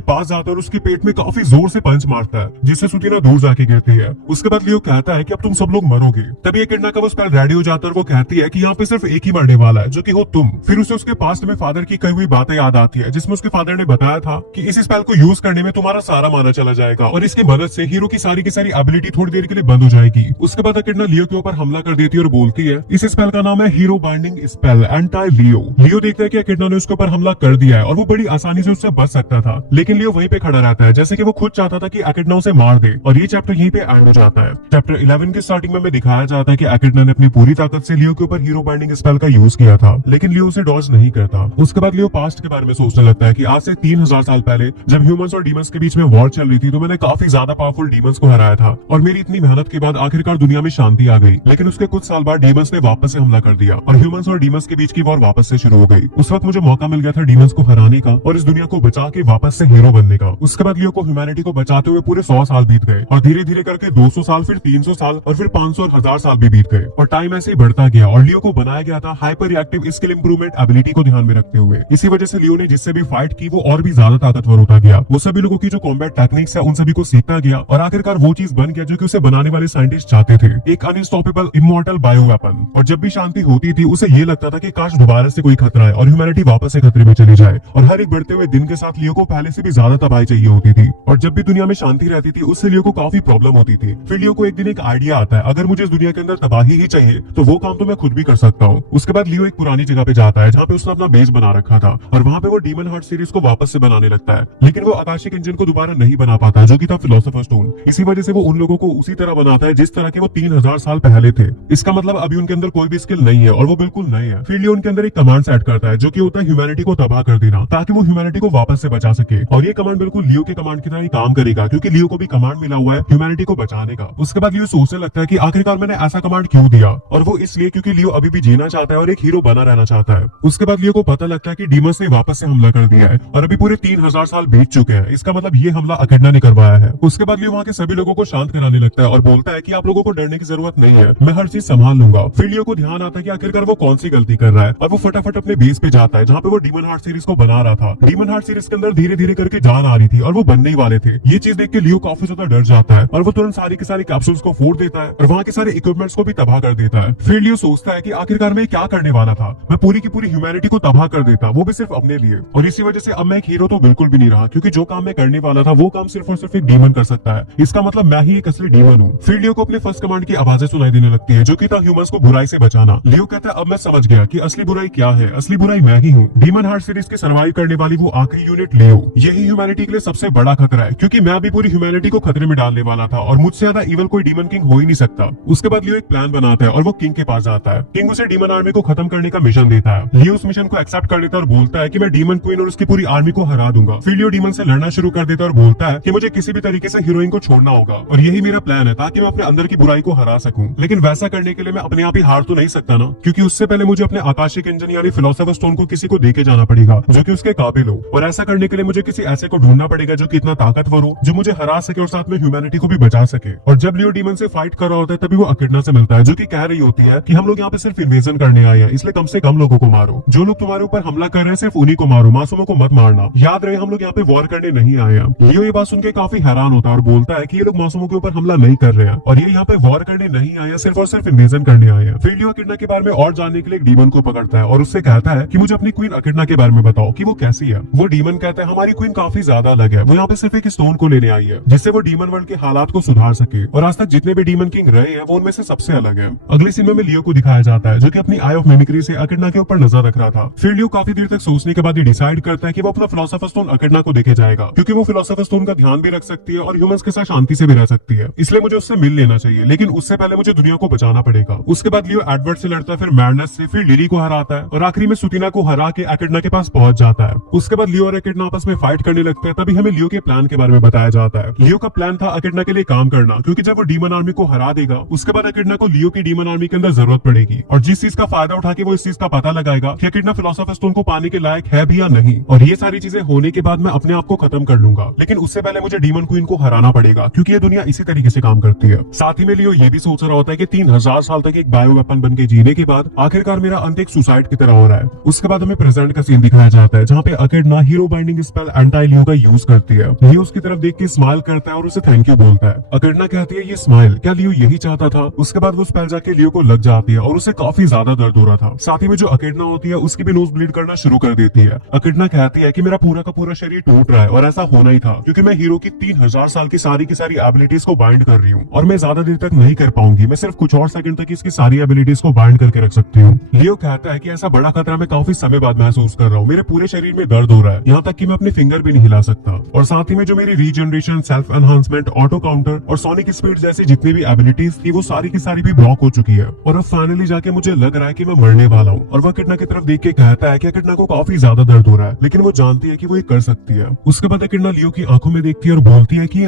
पास जाता है और उसके पेट में काफी जोर से पंच मारता है, जिससे सुतीना दूर जाके गिरती है। उसके बाद लियो कहता है कि अब तुम सब लोग मरोगे। तभी एकिडना का वो स्पेल रेडी हो जाता है और वो कहती है कि यहाँ पे सिर्फ एक ही मरने वाला है, जो कि हो तुम। फिर उसे उसके पास्ट में फादर की कई हुई बातें याद आती है, जिसमें उसके फादर ने बताया था कि इस स्पेल को यूज करने में तुम्हारा सारा माना चला जाएगा और इसकी मदद से हीरो की सारी एबिलिटी थोड़ी देर के लिए बंद हो जाएगी। उसके बाद एकिडना लियो के ऊपर हमला कर देती है और बोलती है इस स्पेल का नाम है हीरो बाइंडिंग स्पेल एंटी लियो। लियो देखता है कि एकिडना ने उसके ऊपर हमला कर दिया है और वो बड़ी आसानी से उससे बच सकता था, लेकिन लियो वहीं पे खड़ा रहता है, जैसे कि वो खुद चाहता था कि एकिडना उसे मार दे। और ये चैप्टर यहीं पे एंड हो जाता है। चैप्टर 11 के स्टार्टिंग में दिखाया जाता है कि एकिडना ने अपनी पूरी ताकत से लियो के ऊपर हीरो बाइंडिंग स्पेल का यूज किया था, लेकिन लियो उसे डॉज नहीं करता। उसके बाद लियो पास्ट के बारे में सोचने लगता है कि आज से 3000 साल पहले जब ह्यूमंस और डीमंस के बीच में वॉर चल रही थी तो मैंने काफी ज्यादा पावरफुल डीमंस को हराया था और मेरी इतनी मेहनत के बाद आखिरकार दुनिया में शांति आ गई। लेकिन उसके कुछ साल बाद डीमंस ने वापस से हमला कर दिया और ह्यूमंस और डीमंस के बीच की वॉर वापस से शुरू हो गई। उस वक्त मुझे मौका मिल गया था डीमंस को हराने का और इस दुनिया को बचा के वापस से हीरो बनने का। उसके बाद लियो को ह्यूमैनिटी को बचाते हुए पूरे 100 साल बीत गए और धीरे धीरे करके 200 साल, फिर 300 साल और फिर 500 और 1000 साल भी बीत गए और टाइम ऐसे ही बढ़ता गया और लियो को बनाया गया था hyper reactive skill improvement ability को ध्यान में रखते हुए। इसी वजह से लियो ने जिससे भी फाइट की वो और भी ज्यादा ताकतवर होता गया। वो सभी लोगों की जो कॉम्बैट टेक्निक्स है उन सभी को सीखता गया और आखिरकार वो चीज बन गया जो कि उसे बनाने वाले साइंटिस्ट चाहते थे, एक अनस्टॉपेबल इमॉर्टल बायो वेपन। और जब भी शांति होती थी उसे ये लगता था कि काश दोबारा से कोई खतरा है और ह्यूमैनिटी वापस से खतरे में चली जाए। और हर एक बढ़ते हुए दिन के साथ लियो को पहले से भी ज्यादा तबाही चाहिए होती थी और जब भी दुनिया में शांति रहती थी उससे लियो को काफी प्रॉब्लम होती थी। फिर लियो को एक दिन एक आइडिया आता है, अगर मुझे इस दुनिया के अंदर तबाही ही चाहिए तो वो काम तो मैं खुद भी कर सकता हूँ। उसके बाद लियो एक पुरानी जगह पे जाता है जहाँ पे उसने अपना बेस बना रखा था और वहाँ पे वो डीमन हार्ट सीरीज को वापस से बनाने लगता है, लेकिन वो आकाशिक इंजन को दोबारा नहीं बना पाता जो कि था फिलोसोफर स्टोन। इसी वजह से वो उन लोगों को उसी तरह बनाता है जिस तरह के वो 3000 साल पहले थे। इसका मतलब अभी उनके अंदर कोई भी स्किल नहीं है और वो बिल्कुल नए हैं। फिर लियो उनके अंदर एक कमांड सेट करता है जो कि होता है ह्यूमैनिटी को तबाह कर देना, ताकि वो ह्यूमैनिटी को वापस से बचा सके। और ये कमांड बिल्कुल लियो के कमांड की तरह ही काम करेगा, क्योंकि लियो को भी कमांड मिला हुआ है ह्यूमैनिटी को बचाने का। उसके बाद लियो सोचने लगता है कि आखिरकार मैंने ऐसा कमांड क्यों दिया, और वो इसलिए क्योंकि लियो अभी भी जीना चाहता है और एक हीरो बना रहना चाहता है। उसके बाद लियो को पता लगता है कि डीमंस ने वापस से हमला कर दिया है और अभी पूरे 3000 साल बीत चुके हैं। इसका मतलब ये हमला एकिडना ने करवाया है। उसके बाद लियो वहाँ के सभी लोगों को शांत कराने लगता है और बोलता है कि आप लोगों को डरने की जरूरत नहीं है, मैं हर चीज संभाल लूंगा। फिर लियो को ध्यान आता है कि आखिरकार वो कौन सी गलती कर रहा है और वो फटाफट अपने बेस पे जाता है जहाँ पे वो डीमन हार्ट सीरीज को बना रहा था। डीमन हार्ट सीरीज के अंदर धीरे धीरे करके जान आ रही थी और वो बनने ही वाले थे। ये चीज देख के लियो काफी ज्यादा डर जाता है और वो तुरंत सारी के सारी कैप्सूल्स को फोड़ देता है और वहाँ के सारे इक्विपमेंट्स को भी तबाह कर देता है। फिर लियो सोचता है कि आखिरकार मैं क्या करने वाला था, मैं पूरी की पूरी ह्यूमैनिटी को तबाह कर देता, वो भी सिर्फ अपने लिए। और इसी वजह से अब मैं एक हीरो तो बिल्कुल भी नहीं रहा, क्योंकि जो काम मैं करने वाला था वो काम सिर्फ और सिर्फ एक डीमन कर सकता है। इसका मतलब मैं ही एक असली डीमन हूँ। फिर लियो को अपने फर्स्ट कमांड की आवाजें सुनाई देने लगती है जो कि था ह्यूमंस को बुराई से बचाना। लियो कहता है अब मैं समझ गया कि असली बुराई क्या है, असली बुराई मैं ही हूँ। डीमन हार्ट सीरीज के सर्वाइव करने वाली वो आखिरी यूनिट लियो, यही ह्यूमैनिटी के लिए सबसे बड़ा खतरा है, क्योंकि मैं भी पूरी ह्यूमैनिटी को खतरे में डालने वाला था और मुझसे ज्यादा इवल कोई डीमन किंग हो ही नहीं सकता। उसके बाद लियो एक प्लान बनाता है और वो किंग के पास जाता है। किंग उसे डीमन आर्मी को खत्म करने का मिशन देता है। लियो उस मिशन को एक्सेप्ट कर लेता है और बोलता है कि मैं डीमन क्वीन और उसकी पूरी आर्मी को हरा दूंगा। फिर लियो डीमन से लड़ना शुरू कर देता है और बोलता है कि मुझे किसी भी तरीके से हीरोइन को छोड़ना होगा और यही मेरा प्लान है ताकि मैं अपने अंदर की बुराई को हरा सकूं। लेकिन वैसा करने के लिए मैं अपने आप ही हार तो नहीं सकता ना, क्योंकि उससे पहले मुझे अपने आकाशिक इंजन यानी फिलोसोफर स्टोन को किसी को देके जाना पड़ेगा जो कि उसके काबिल हो। और ऐसा करने के लिए मुझे किसी ऐसे को ढूंढना पड़ेगा जो कि इतना ताकतवर हो, जो मुझे हरा सके और साथ में ह्यूमैनिटी को भी बचा सके। और जब लियो डीमन से फाइट कर रहा होता है तभी वो एकिडना से मिलता है जो कि कह रही होती है कि हम लोग यहाँ पे सिर्फ इन्वेजन करने आए हैं, इसलिए कम से कम लोगों को मारो। जो लोग तुम्हारे ऊपर हमला कर रहे हैं सिर्फ उन्हीं को मारो, मासूमों को मत मारना। याद रहे हम लोग यहाँ पे वॉर करने नहीं आए हैं। लियो ये बात सुन के काफी हैरान होता है और बोलता है कि ये लोग मासूमों के ऊपर हमला नहीं कर रहे हैं और ये यहाँ पे वॉर करने नहीं आए हैं, सिर्फ और सिर्फ इन्वेजन करने आए हैं। फिर लियो एकिडना के बारे में और जानने के लिए एक डीमन को पकड़ता है और उससे कहता है कि मुझे अपनी क्वीन एकिडना के बारे में बताओ कि वो कैसी है। वो डीमन कहता है हमारी क्वीन काफी ज्यादा अलग है, वो यहाँ पे सिर्फ एक स्टोन को लेने आई है जिससे वो डीमन वर्ल्ड के हालात को सुधार सके और आज तक जितने भी डीमन किंग रहे हैं वो उनमें से सबसे अलग है। अगले सीन में लियो को दिखाया जाता है जो कि अपनी आई ऑफ मिमिक्री से एकिडना के ऊपर नजर रख रहा था। फिर लियो काफी देर तक सोचने के बाद ये डिसाइड करता है कि वो अपना फिलोसोफर स्टोन एकिडना को देके जाएगा, क्योंकि वो फिलोसोफर स्टोन का ध्यान भी रख सकती है और ह्यूमंस के साथ शांति से भी रह सकती है, इसलिए मुझे उससे मिल लेना चाहिए। लेकिन उससे पहले मुझे दुनिया को बचाना पड़ेगा। उसके बाद लियो एडवर्ड से लड़ता है, फिर मैडनेस से, फिर लिली को हराता है और आखिरी में सुतीना को हरा के एकिडना के पास पहुंच जाता है। उसके बाद लियो और एकिडना आपस में फाइट करने लगते हैं। तभी हमें लियो के प्लान के बारे में बताया जाता है। लियो का प्लान था एकिडना के लिए काम करना, क्योंकि जब वो डीमन आर्मी को हरा देगा उसके बाद एकिडना को लियो की डीमन आर्मी के अंदर जरूरत पड़ेगी और जिस चीज का फायदा उठा के वो इस चीज का पता लगाएगा कि एकिडना फिलोसोफर स्टोन को पाने के लायक है भी या नहीं। और ये सारी चीजें होने के बाद मैं अपने आप को खत्म कर लूंगा, लेकिन उससे पहले मुझे डीमन क्वीन को हराना पड़ेगा, क्योंकि ये दुनिया इसी तरीके से काम करती है। साथ ही में लियो ये भी सोच रहा होता है कि 3000 साल तक एक बायो वेपन बन के जीने के बाद आखिरकार मेरा अंत एक सुसाइड की तरह हो रहा है। उसके बाद हमें प्रेजेंट का सीन दिखाया जाता है जहाँ पे अकेडना हीरो बाइंडिंग स्पेल एंटी लियो का यूज करती है। लियो उसकी तरफ देख के स्माइल करता है और उसे थैंक यू बोलता है। अकेडना कहती है ये स्माइल क्या लियो यही चाहता था। उसके बाद वो स्पेल जाके लियो को लग जाती है और उसे काफी ज्यादा दर्द हो रहा था। साथ ही में जो अकेडना होती है उसकी भी नोज ब्लीड करना शुरू कर देती है। अकेडना कहती है कि मेरा पूरा का पूरा शरीर टूट रहा है और ऐसा होना ही था क्योंकि मैं हीरो की 3000 साल की सारी एबिलिटीज को बाइंड कर रही हूँ और मैं ज्यादा देर तक नहीं कर पाऊंगी। मैं सिर्फ कुछ और सेकंड तक इसकी सारी एबिलिटीज को बाइंड करके रख सकती हूँ। लियो कहता है कि ऐसा बड़ा खतरा मैं काफी समय बाद महसूस कर रहा हूँ। मेरे पूरे शरीर में दर्द हो रहा है, यहाँ तक कि मैं अपने फिंगर भी नहीं हिला सकता। और साथ ही में जो मेरी regeneration, self enhancement, auto counter और सोनिक स्पीड जैसी जितनी भी एबिलिटीज थी वो सारी की सारी भी ब्लॉक हो चुकी है और अब फाइनली जाके मुझे लग रहा है कि मैं मरने वाला हूँ। और वह किटना की तरफ देख के कहता है कि किटना को काफी ज्यादा दर्द हो रहा है लेकिन वो जानती है कि वो ये कर सकती है। उसके बाद किटना लियो की आंखों में देखती है और बोलती है कि ये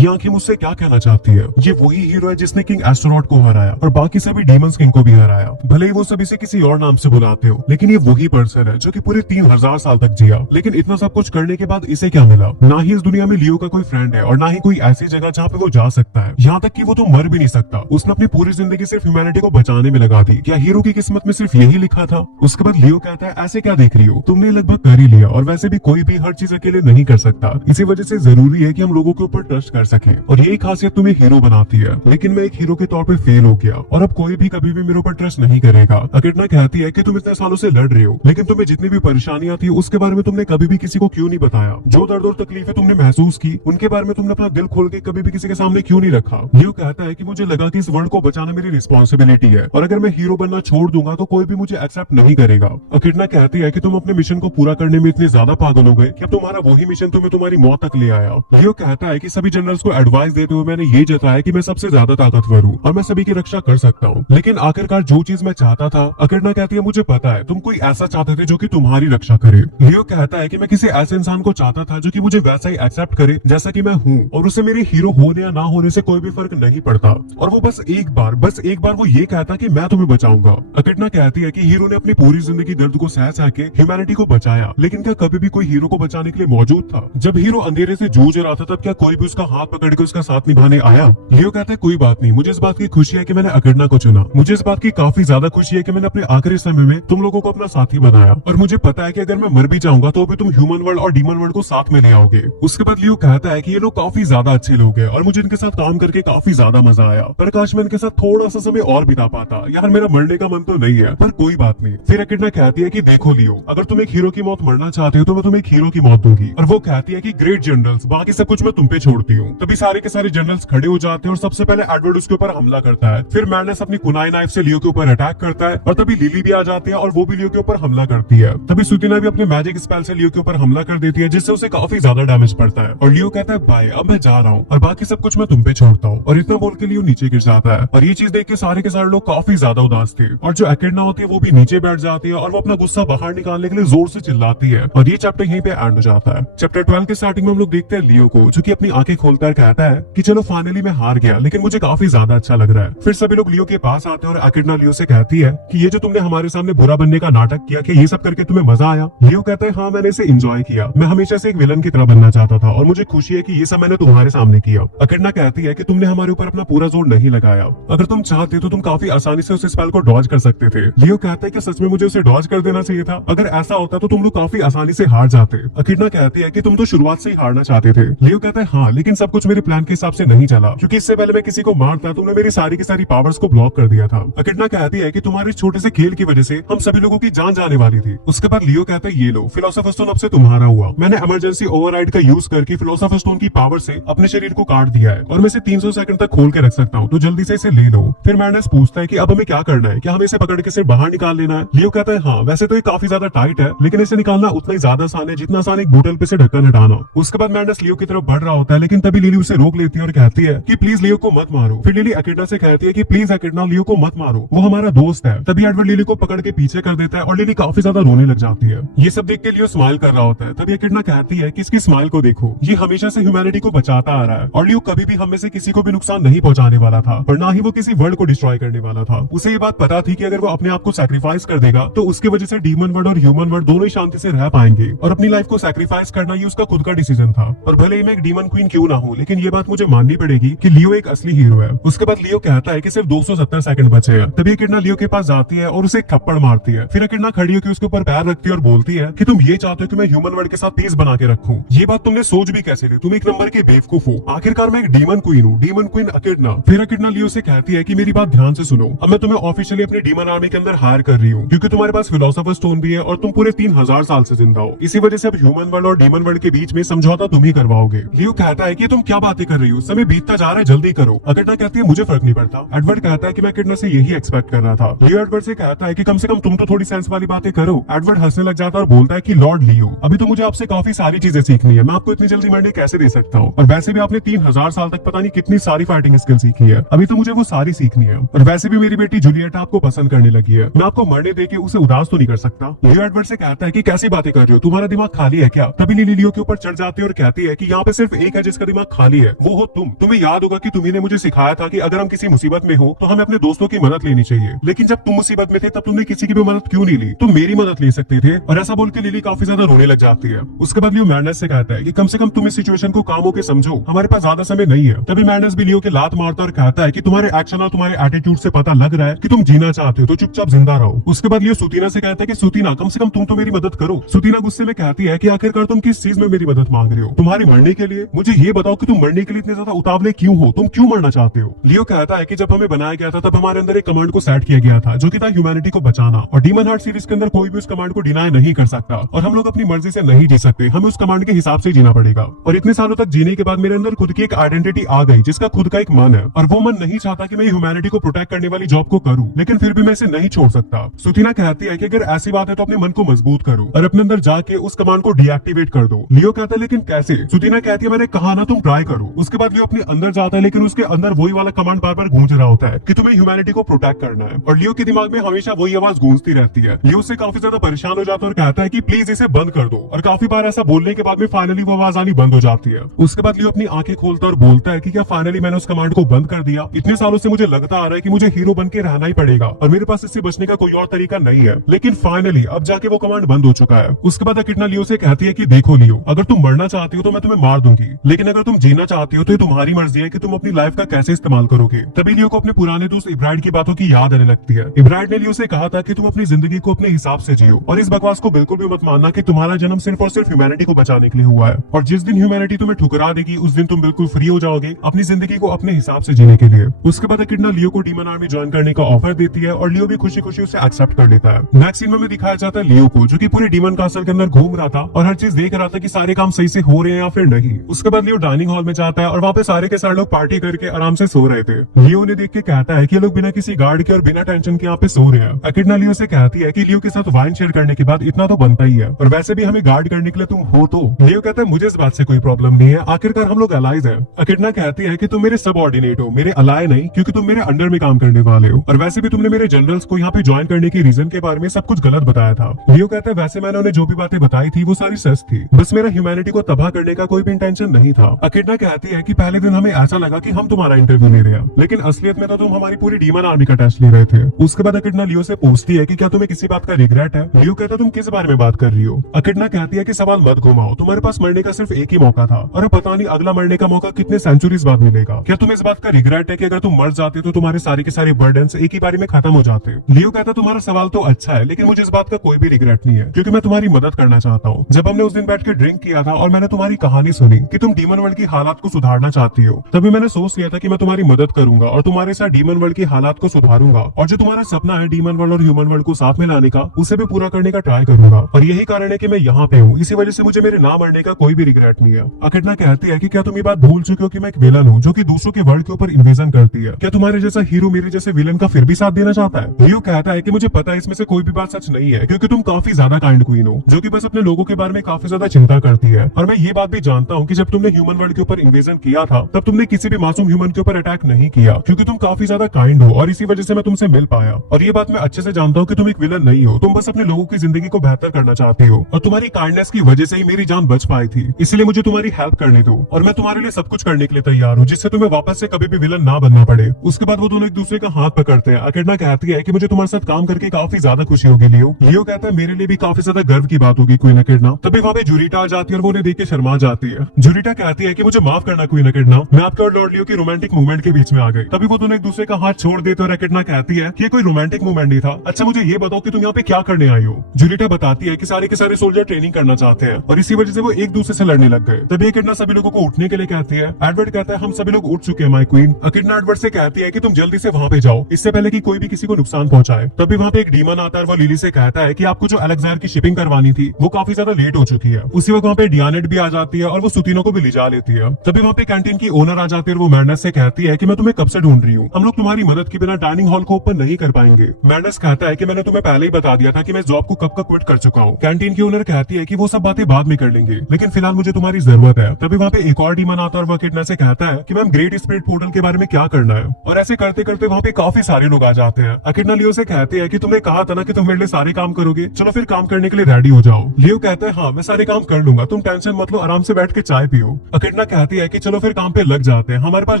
आंखें मुझसे क्या कहना चाहती है। ये वही हीरो है जिसने किंग एस्ट्रोनॉट को हराया और बाकी सभी डीमंस किंग को भी हराया। भले ही वो सभी से किसी और नाम से बुलाते हो लेकिन ये वही पर्सन है जो कि पूरे 3000 साल तक जिया। लेकिन इतना सब कुछ करने के बाद इसे क्या मिला? ना ही इस दुनिया में लियो का कोई फ्रेंड है और ना ही कोई ऐसी जगह जहाँ पे वो जा सकता है। यहाँ तक कि वो तो मर भी नहीं सकता। उसने अपनी पूरी जिंदगी सिर्फ ह्यूमैनिटी को बचाने में लगा दी। क्या हीरो की किस्मत में सिर्फ यही लिखा था? उसके बाद लियो कहता है ऐसे क्या देख रही हो, तुमने लगभग कर ही लिया और वैसे भी कोई भी हर चीज अकेले नहीं कर सकता। इसी वजह से जरूरी है कि हम लोगों के ऊपर ट्रस्ट कर सकें और यही खासियत तुम्हें हीरो बनाती है। लेकिन मैं एक हीरो के तौर पे फेल हो गया और अब कोई भी कभी भी मेरे ऊपर ट्रस्ट नहीं करेगा। अकेडना कहती है कि तुम इतने सालों से लड़ रहे हो लेकिन तुम्हें जितनी भी परेशानियां थी उसके बारे में तुमने कभी भी किसी को क्यों नहीं बताया? जो दर्द और तकलीफें तुमने महसूस की उनके बारे में तुमने अपना दिल खोल के कभी भी किसी के सामने क्यों नहीं रखा? लियो कहता है कि मुझे लगा कि इस वर्ल्ड को बचाना मेरी रिस्पॉन्सिबिलिटी है और अगर मैं हीरो बनना छोड़ दूंगा तो कोई भी मुझे एक्सेप्ट नहीं करेगा। अकेडना कहती है कि तुम अपने मिशन को पूरा करने में इतने ज्यादा पागल हो गए कि अब तुम्हारा वही मिशन तुम्हें तुम्हारी मौत तक ले आया। लियो कहता है कि सभी जनरल्स को एडवाइस देते हुए मैंने ये जताया कि मैं सबसे ज्यादा ताकतवर हूँ और मैं सभी की रक्षा कर सकता हूँ। लेकिन आखिरकार जो चीज मैं चाहता था, अकेडना कहती है मुझे पता है तुम कोई ऐसा चाहते थे जो कि तुम्हारी रक्षा करे। लियो कहता है कि मैं किसी ऐसे इंसान को चाहता था जो कि मुझे वैसा ही एक्सेप्ट करे जैसा कि मैं हूँ और उसे मेरे हीरो होने या ना होने से कोई भी फर्क नहीं पड़ता। और वो बस एक बार वो ये कहता कि मैं तुम्हें बचाऊंगा। अकेडना कहती है कि हीरो ने अपनी पूरी जिंदगी दर्द को सह सह के ह्यूमैनिटी को बचाया लेकिन क्या कभी भी कोई हीरो को बचाने के लिए मौजूद था? जब हीरो अंधेरे से जूझ रहा था तब क्या कोई भी उसका हाथ पकड़ के उसका साथ निभाने आया? लियो कहता है कोई बात नहीं, मुझे इस बात की खुशी है कि मैंने अकेडना को चुना। मुझे इस बात की काफी ज्यादा खुशी है कि मैंने अपने आखिरी समय में तुम लोगों को अपना साथी बनाया और मुझे पता है कि अगर मैं मर भी जाऊंगा तो भी तुम ह्यूमन वर्ल्ड और डीमन वर्ल्ड को साथ में ले आओगे। उसके बाद लियो कहता है कि ये लोग काफी ज्यादा अच्छे लोग हैं और मुझे इनके साथ काम करके काफी ज्यादा मजा आया। पर काश मैं इनके साथ थोड़ा सा समय और बिता पाता। यार मेरा मरने का मन तो नहीं है पर कोई बात नहीं। फिर अकेडना कहती है कि देखो लियो, अगर तुम एक हीरो की मौत मरना चाहते हो तो मैं तुम्हें एक हीरो की मौत दूंगी। और वो कहती है कि ग्रेट जनरल्स, बाकी सब कुछ मैं तुम पे छोड़ती हूँ। तभी सारे के सारे जनरल्स खड़े हो जाते हैं और सबसे पहले एडवर्ड उसके ऊपर हमला करता है। फिर मैडनेस अपनी कुनाई नाइफ से लियो के ऊपर अटैक करता है और तभी लिली भी आ जाती है और वो भी लियो के ऊपर हमला करती है। तभी सुतिना भी अपने मैजिक स्पेल से लियो के ऊपर हमला कर देती है जिससे उसे काफी ज्यादा डैमेज पड़ता है। और लियो कहता है बाय, अब मैं जा रहा हूँ और बाकी सब कुछ मैं तुम पे छोड़ता हूँ। और इतना बोल के लियो नीचे गिर जाता है और ये चीज देख के सारे के सारे लोग काफी ज्यादा उदास थे। और जो अकेडना होती है वो भी नीचे बैठ जाती है और वो अपना गुस्सा बाहर निकालने के लिए जोर से चिल्लाती है। और ये चैप्टर यहीं पे एंड हो जाता है। चैप्टर 12 के स्टार्टिंग में हम लोग देखते हैं लियो को जो कि अपनी आंखें खोलता है, कहता है कि चलो फाइनली मैं हार गया लेकिन मुझे काफी ज्यादा अच्छा लग रहा है। फिर सभी लोग लियो के पास आते हैं और अकेडना लियो से कहती है कि ये जो तुमने हमारे सामने बुरा बनने का नाटक किया, कि ये सब करके तुम्हें मजा आया? लियो कहता है हाँ, मैंने इसे एंजॉय किया। मैं हमेशा से एक विलन की तरह बनना चाहता था और मुझे खुशी है कि ये सब मैंने तुम्हारे सामने किया। अकेडना कहती है कि तुमने हमारे ऊपर अपना पूरा जोर नहीं लगाया। अगर तुम चाहते तो तुम काफी आसानी से उस स्पेल को डॉज कर सकते थे। लियो कहता है कि सच में मुझे उसे डॉज कर देना चाहिए था। अगर ऐसा होता तो तुम लोग काफी आसानी से हार जाते। अकेडना कहती है कि तुम तो शुरुआत से ही हारना चाहते थे। लियो कहता है हाँ, लेकिन सब कुछ मेरे प्लान के हिसाब से नहीं चला क्योंकि इससे पहले मैं किसी को मारता तुमने मेरी सारी की सारी पावर्स को ब्लॉक कर दिया था। अकेडना कहती है कि तुम्हारे इस छोटे से खेल की वजह से हम सभी लोगों की जान जाने वाली थी। उसके बाद लियो कहता है ये लो, फिलोसोफर स्टोन अब से तुम्हारा हुआ। मैंने इमरजेंसी ओवरराइड का यूज करके फिलोसोफर स्टोन की पावर से अपने शरीर को काट दिया है और मैं इसे 300 सेकंड तक खोल के रख सकता हूँ, तो जल्दी से इसे ले लो। फिर मैडनेस पूछता है कि अब हमें क्या करना है, क्या हमें इसे पकड़ के सिर्फ बाहर निकाल लेना है? लियो कहता है हाँ, वैसे तो ये काफी ज्यादा टाइट है लेकिन इसे निकालना उतना ही ज्यादा आसान है जितना आसान एक बोतल पे से ढक्कन हटाना। उसके बाद मैडनेस लियो की तरफ बढ़ रहा होता है लेकिन तभी लिली उसे रोक लेती है और कहती है कि प्लीज लियो को मत मारो। फिर लिली अकेडना से कहती है कि प्लीज अकेडना, लियो को मत मारो, वो हमारा दोस्त है। तभी एडवर्ड लिली को पकड़ के पीछे कर देता है और लिली काफी ज्यादा रोने लग जाती है। ये सब देख के लियो स्माइल कर रहा होता है। तभी अकेडना कहती है कि इसकी स्माइल को देखो, ये हमेशा से ह्यूमैनिटी को बचाता आ रहा है और लियो कभी भी हम में से किसी को भी नुकसान नहीं पहुंचाने वाला था और ना ही वो किसी वर्ल्ड को डिस्ट्रॉय करने वाला था। उसे ये बात पता थी कि अगर वो अपने आप को सैक्रिफाइस कर देगा तो उसकी वजह से डीमन वर्ल्ड और ह्यूमन वर्ल्ड दोनों ही शांति से रह पाएंगे और अपनी लाइफ को सैक्रिफाइस करना ये उसका खुद का डिसीजन था। और भले ही मैं एक डीमन क्वीन क्यों ना हूँ लेकिन ये बात मुझे माननी पड़ेगी कि लियो एक असली हीरो है। उसके बाद लियो कहता है कि सिर्फ 270 सेकंड बचे हैं। तभी अकिडना लियो के पास जाती है और उसे एक थप्पड़ मारती है। फिर अकिडना खड़ी होकर उसके ऊपर पैर रखती है और बोलती है कि तुम ये चाहते हो कि मैं ह्यूमन वर्ल्ड के साथ पीस बना के रखूं। ये बात तुमने सोच भी कैसे ली? तुम एक नंबर के बेवकूफ हो। आखिरकार मैं एक डीमन क्वीन हूँ, डीमन क्वीन अकिडना। फिर अकिडना लियो से कहती है कि मेरी बात ध्यान से सुनो, अब मैं तुम्हें ऑफिशियली अपनी डीमन आर्मी के अंदर हायर कर रही हूँ, क्योंकि तुम्हारे पास फिलोसोफर स्टोन भी है और तुम पूरे 3000 साल से जिंदा हो। इसी वजह से अब ह्यूमन वर्ल्ड और डीमन वर्ल्ड के बीच में समझौता तुम ही करवाओगे। लियो कहता है कि तुम क्या बातें कर रही हो, समय बीतता जा रहा है, जल्दी करो। अकिडना कहती है मुझे फर्क नहीं पड़ता। एडवर्ड कहता है कि मैं अकिडना से यही एक्सपेक्ट कर रहा था। लियो एडवर्ड से कहता है कि कम से कम तुम तो थोड़ी सेंस वाली बातें करो। एडवर्ड हंसने लग जाता है और बोलता है कि लॉर्ड लियो, अभी तो मुझे आपसे काफी सारी चीजें सीखनी है, मैं आपको इतनी जल्दी मरने कैसे दे सकता हूँ। और वैसे भी आपने 3000 साल तक पता नहीं कितनी सारी फाइटिंग स्किल सीखी है, अभी तो मुझे वो सारी सीखनी है। और वैसे भी मेरी बेटी जूलियट आपको पसंद करने लगी है, मैं आपको मरने देके उसे उदास तो नहीं कर सकता। लियो एडवर्ड से कहता है कि कैसी बातें कर रही हो, तुम्हारा दिमाग खाली है क्या? तभी लिली लियो के ऊपर चढ़ जाती है और कहती है कि यहाँ पे सिर्फ एक है जिसका दिमाग खाली है, वो हो तुम। तुम्हें याद होगा कि तुम्ही ने मुझे सिखाया था कि अगर हम किसी मुसीबत में हो तो हमें अपने दोस्तों की मदद लेनी चाहिए, लेकिन जब तुम मुसीबत में थे तब तुमने किसी की भी मदद क्यों नहीं ली? तुम मेरी मदद ले सकते थे। और ऐसा बोल के लिली काफी ज्यादा रोने लग जाती है। उसके बाद लियो मैडनेस से कहता है कि कम से कम तुम इस सिचुएशन को काम होकर समझो, हमारे पास ज्यादा समय नहीं है। तभी मैडनेस भी लियो के लात मारता और कहता है कि तुम्हारे एक्शन और तुम्हारे एटीट्यूड से पता लग रहा है कि तुम जीना चाहते हो, तो चुपचाप जिंदा रहो। उसके बाद लियो सुतीना से कहता है कि सुतीना कम से कम तुम तो मेरी मदद करो। सुतीना गुस्से में कहती है कि आखिरकार तुम किस चीज में मेरी मदद मांग रहे हो? तुम्हारी मरने के लिए? मुझे ये बताओ कि तुम मरने के लिए इतने ज्यादा उतावले क्यों हो, तुम क्यों मरना चाहते हो? लियो कहता है कि जब हमें बनाया गया था तब हमारे अंदर एक कमांड को सेट किया गया था जो कि था ह्यूमैनिटी को बचाना, और डीमन हार्ट सीरीज के अंदर कोई भी उस कमांड को डिनाई नहीं कर सकता, और हम लोग अपनी मर्जी से नहीं जी सकते, हमें उस कमांड के हिसाब से जीना पड़ेगा। और इतने सालों तक जीने के बाद मेरे अंदर खुद की एक आइडेंटिटी आ गई जिसका खुद का एक मन है, और वो मन नहीं चाहता कि मैं ह्यूमैनिटी को प्रोटेक्ट करने वाली जॉब को करूं, लेकिन फिर भी मैं इसे नहीं छोड़ सकता। सुतीना कहती है कि अगर ऐसी बात है तो अपने मन को मजबूत करो और अपने अंदर जाके उस कमांड को डीएक्टिवेट कर दो। लियो कहता है लेकिन कैसे? सुतीना कहती है मैंने कहा ना तुम ट्राई करो। उसके बाद लियो अपने अंदर जाता है, लेकिन उसके अंदर वही वाला कमांड बार बार गूंज रहा होता है कि तुम्हें ह्यूमैनिटी को प्रोटेक्ट करना है, और लियो के दिमाग में हमेशा वही आवाज गूंजती रहती है। लियो उससे काफी ज्यादा परेशान हो जाता है और कहता है कि प्लीज इसे बंद कर दो, और काफी बार ऐसा बोलने के बाद में फाइनली वो आवाज आनी बंद हो जाती है। उसके बाद लियो अपनी आंखें खोलता और बोलता है कि क्या फाइनली मैंने उस कमांड को बंद कर दिया? इतने सालों से मुझे लगता आ रहा है कि मुझे हीरो बन के रहना ही पड़ेगा और मेरे पास इससे बचने का कोई और तरीका नहीं है, लेकिन फाइनली अब जाके वो कमांड बंद हो चुका है। उसके बाद अकिडना लियो से कहती है कि देखो लियो, अगर तुम मरना चाहती हो तो मैं तुम्हें मार दूंगी, लेकिन अगर तुम जीना चाहती हो तो ये तुम्हारी मर्जी है कि तुम अपनी लाइफ का कैसे इस्तेमाल करोगे। तभी लियो को अपने पुराने दोस्त इब्राइड की बातों की याद आने लगती है। इब्राइड ने लियो से कहा था कि तुम अपनी जिंदगी को अपने हिसाब से जियो, और इस बकवास को बिल्कुल भी मत मानना कि तुम्हारा जन्म सिर्फ और सिर्फ ह्यूमैनिटी को बचाने के लिए हुआ है, और जिस दिन ह्यूमैनिटी तुम्हें ठुकरा देगी उस दिन तुम बिल्कुल फ्री हो जाओगे अपनी जिंदगी को अपने हिसाब से जीने के लिए। उसके बाद अकिडना लियो को डीमन आर्मी ज्वाइन करने का ऑफर देती है और लियो भी खुशी खुशी उसे एक्सेप्ट कर लेता है। नेक्स्ट सीन में दिखाया जाता है लियो को जो कि पूरे डीमन कासल के अंदर घूम रहा था और हर चीज देख रहा था कि सारे काम सही से हो रहे हैं या फिर नहीं। उसके बाद लियो डाइनिंग हॉल में जाता है और वहाँ पे सारे के सारे लोग पार्टी करके आराम से सो रहे थे। लियो उन्हें देख के कहता है कि ये लोग बिना किसी गार्ड के और बिना टेंशन के यहाँ पे सो रहे हैं। अकिडना लियो से कहती है कि लियो के साथ वाइन शेयर करने के बाद इतना तो बनता ही है, और वैसे भी हमें गार्ड करने के लिए तुम हो तो। लियो कहता है मुझे इस बात से कोई प्रॉब्लम नहीं है, आखिरकार हम लोग अलाइज हैं। अकिडना कहती है कि तुम मेरे सबऑर्डिनेट हो, मेरे अलाय नहीं, क्योंकि तुम मेरे अंडर में काम करने वाले हो, और वैसे भी तुमने मेरे जनरल्स को यहाँ पे ज्वाइन करने के रीजन के बारे में सब कुछ गलत बताया था। लियो कहता है वैसे मैंने उन्हें जो भी बातें बताई थी वो सारी सच थी, बस मेरा ह्यूमैनिटी को तबाह करने का कोई भी इंटेंशन नहीं था। अकिडना कहती है कि पहले दिन हमें ऐसा लगा कि हम तुम्हारा इंटरव्यू ले रहे हैं, लेकिन असलियत में तो तुम हमारी पूरी डीमन आर्मी का टेस्ट ले रहे थे। उसके बाद अकिडना लियो से पूछती है कि क्या तुम्हें किसी बात का रिग्रेट है? लियो कहता है तुम किस बारे में बात कर रही हो? अकिडना कहती है कि सवाल मत घुमाओ, तुम्हारे पास मरने का सिर्फ एक ही मौका था, और अब पता नहीं अगला मरने का मौका कितने सेंचुरीज बाद मिलेगा। क्या तुम इस बात का रिग्रेट है कि अगर तुम मर जाते तो तुम्हारे सारे के सारे बर्डन्स एक ही बारी में खत्म हो जाते? लियो कहता तुम्हारा सवाल तो अच्छा है, लेकिन मुझे इस बात का कोई भी रिग्रेट नहीं है, क्योंकि मैं तुम्हारी मदद करना चाहता हूँ। जब हमने उस दिन बैठ के ड्रिंक किया था और मैंने तुम्हारी कहानी सुनी कि तुम डीमन वर्ल्ड की हालात को सुधारना चाहती हो, तभी मैंने सोच लिया था कि मैं तुम्हारी मदद करूंगा और तुम्हारे साथ डीमन वर्ल्ड की हालात को सुधारूंगा, और जो तुम्हारा सपना है डीमन वर्ल्ड और ह्यूमन वर्ल्ड को साथ में लाने का, उसे भी पूरा करने का ट्राई करूंगा, और यही कारण है कि मैं यहाँ पे हूँ। इसी वजह से मुझे मेरे ना मरने का कोई भी रिग्रेट नहीं है। अकिडना कहती है कि क्या तुम ये बात भूल चुके हो कि मैं एक विलन हूँ जो कि दूसरों के वर्ल्ड के ऊपर इन्वेजन करती है? क्या तुम्हारे जैसा हीरो मेरे जैसे विलन का फिर भी साथ देना चाहता है? लियो कहता है कि मुझे पता है इसमें से कोई भी बात सच नहीं है, क्योंकि तुम काफी ज्यादा काइंड क्वीन हो जो कि बस अपने लोगों के बारे में काफी ज्यादा चिंता करती है, और मैं ये बात भी जानता हूँ कि जब तुमने ह्यूमन वर्ल्ड के ऊपर इन्वेजन किया था तब तुमने किसी भी मासूम ह्यूमन के ऊपर अटैक नहीं किया, क्योंकि तुम काफी ज्यादा काइंड हो, और इसी वजह से मैं तुमसे मिल पाया। और ये बात मैं अच्छे से जानता हूँ कि तुम एक विलन नहीं हो, तुम बस अपने लोगों की जिंदगी को बेहतर करना चाहते हो, और तुम्हारी काइंडनेस की वजह से ही मेरी जान बच पाई थी। इसलिए मुझे तुम्हारी हेल्प करने दो, और मैं तुम्हारे लिए सब कुछ करने के लिए तैयार हूँ, जिससे तुम्हें वापस से कभी भी विलन ना बनना पड़े। उसके बाद वो दोनों एक दूसरे का हाथ पकड़ते हैं। अकिडना कहती है कि मुझे तुम्हारे साथ काम करके काफी ज्यादा खुशी होगी लियो। लियो कहता है मेरे लिए भी काफी ज्यादा गर्व की बात होगी क्वीन अकिडना। तभी वहाँ पे जूरिटा आ जाती है और वो उन्हें देख के शर्मा जाती है। जूरिटा कहती है कि मुझे माफ करना क्वीन अकिडना, मैं आपके और लॉर्ड लियो की रोमांटिक मूवमेंट के बीच में आ गई। तभी वो दोनों एक दूसरे का हाथ छोड़ देते और एकेडना कहती है कि ये कोई रोमांटिक मूवमेंट नहीं था। अच्छा मुझे ये बताओ कि तुम यहाँ पे क्या करने आई हो। जूलिटा बताती है कि सारे के सारे सोल्जर ट्रेनिंग करना चाहते हैं और इसी वजह से वो एक दूसरे से लड़ने लग गए। तभी एकेडना सभी लोगों को उठने के लिए कहती है। एडवर्ड कहता है हम सभी लोग उठ चुके हैं माय क्वीन। एकेडना एडवर्ड से कहती है कि तुम जल्दी से वहां पे जाओ इससे पहले कि कोई भी किसी को नुकसान पहुंचाए। तभी वहां पे एक डीमन आता है और वो लिली से कहता है कि आपको जो अलेक्जेंडर की शिपिंग करवानी थी वो काफी ज्यादा लेट हो चुकी है। उसी वक्त वहां पे डियानेट भी आ जाती है और वो सुतीनो को भी ले जा लेती है। तभी वहां पे कैंटीन की ओनर आ जाती है और वो मैडनेस से कहती है कि मैं तुम्हें कब से ढूंढ रही हूँ, हम लोग तुम्हारी मदद के बिना डाइनिंग हॉल को ओपन नहीं कर पाएंगे। मैडनेस कहता है कि मैंने तुम्हें पहले ही बता दिया था कि मैं जॉब को कब का क्विट कर चुका हूँ। कैंटीन की ओनर कहती है कि वो सब बातें बाद में कर लेंगे लेकिन फिलहाल मुझे तुम्हारी जरूरत है। तभी वहाँ पे एक और डीमन आता है और वो एकेडना से कहता है कि मैम ग्रेट स्पिरिट पोर्टल के बारे में क्या करना है। और ऐसे करते करते वहाँ पे काफी सारे लोग आ जाते हैं। एकेडना लियो से कहते हैं कि तुमने कहा था ना कि तुम मेरे लिए सारे काम करोगे, चलो फिर काम करने के लिए रेडी हो जाओ। लियो कहता है हाँ मैं सारे काम कर लूंगा, तुम टेंशन मत लो, आराम से बैठ के चाय पियो। एकेडना कहती है कि चलो फिर काम पे लग जाते हैं, हमारे पास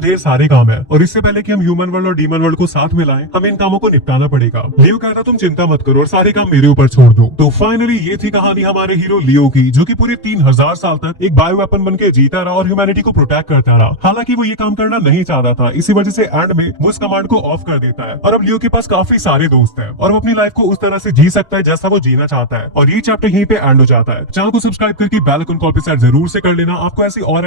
ढेर सारे काम है और इससे पहले कि हम ह्यूमन वर्ल्ड और डीमन वर्ल्ड को साथ मिलाएं हमें इन कामों को निपटाना पड़ेगा। लियो कहता तुम चिंता मत करो और सारे काम मेरे ऊपर छोड़ दो। तो फाइनली ये थी कहानी हमारे हीरो लियो की, जो कि पूरे 3000 साल तक एक बायो वेपन बन के जीता रहा और ह्यूमैनिटी को प्रोटेक्ट करता रहा। हालांकि वो ये काम करना नहीं चाहता था, इसी वजह से एंड में वो इस कमांड को ऑफ कर देता है और अब लियो के पास काफी सारे दोस्त हैं और वो अपनी लाइफ को उस तरह से जी सकता है जैसा वो जीना चाहता है। और ये चैप्टर यहीं पे एंड हो जाता है। चैनल को सब्सक्राइब करके बेल आइकन कॉल पे सेट जरूर से कर लेना, आपको ऐसी और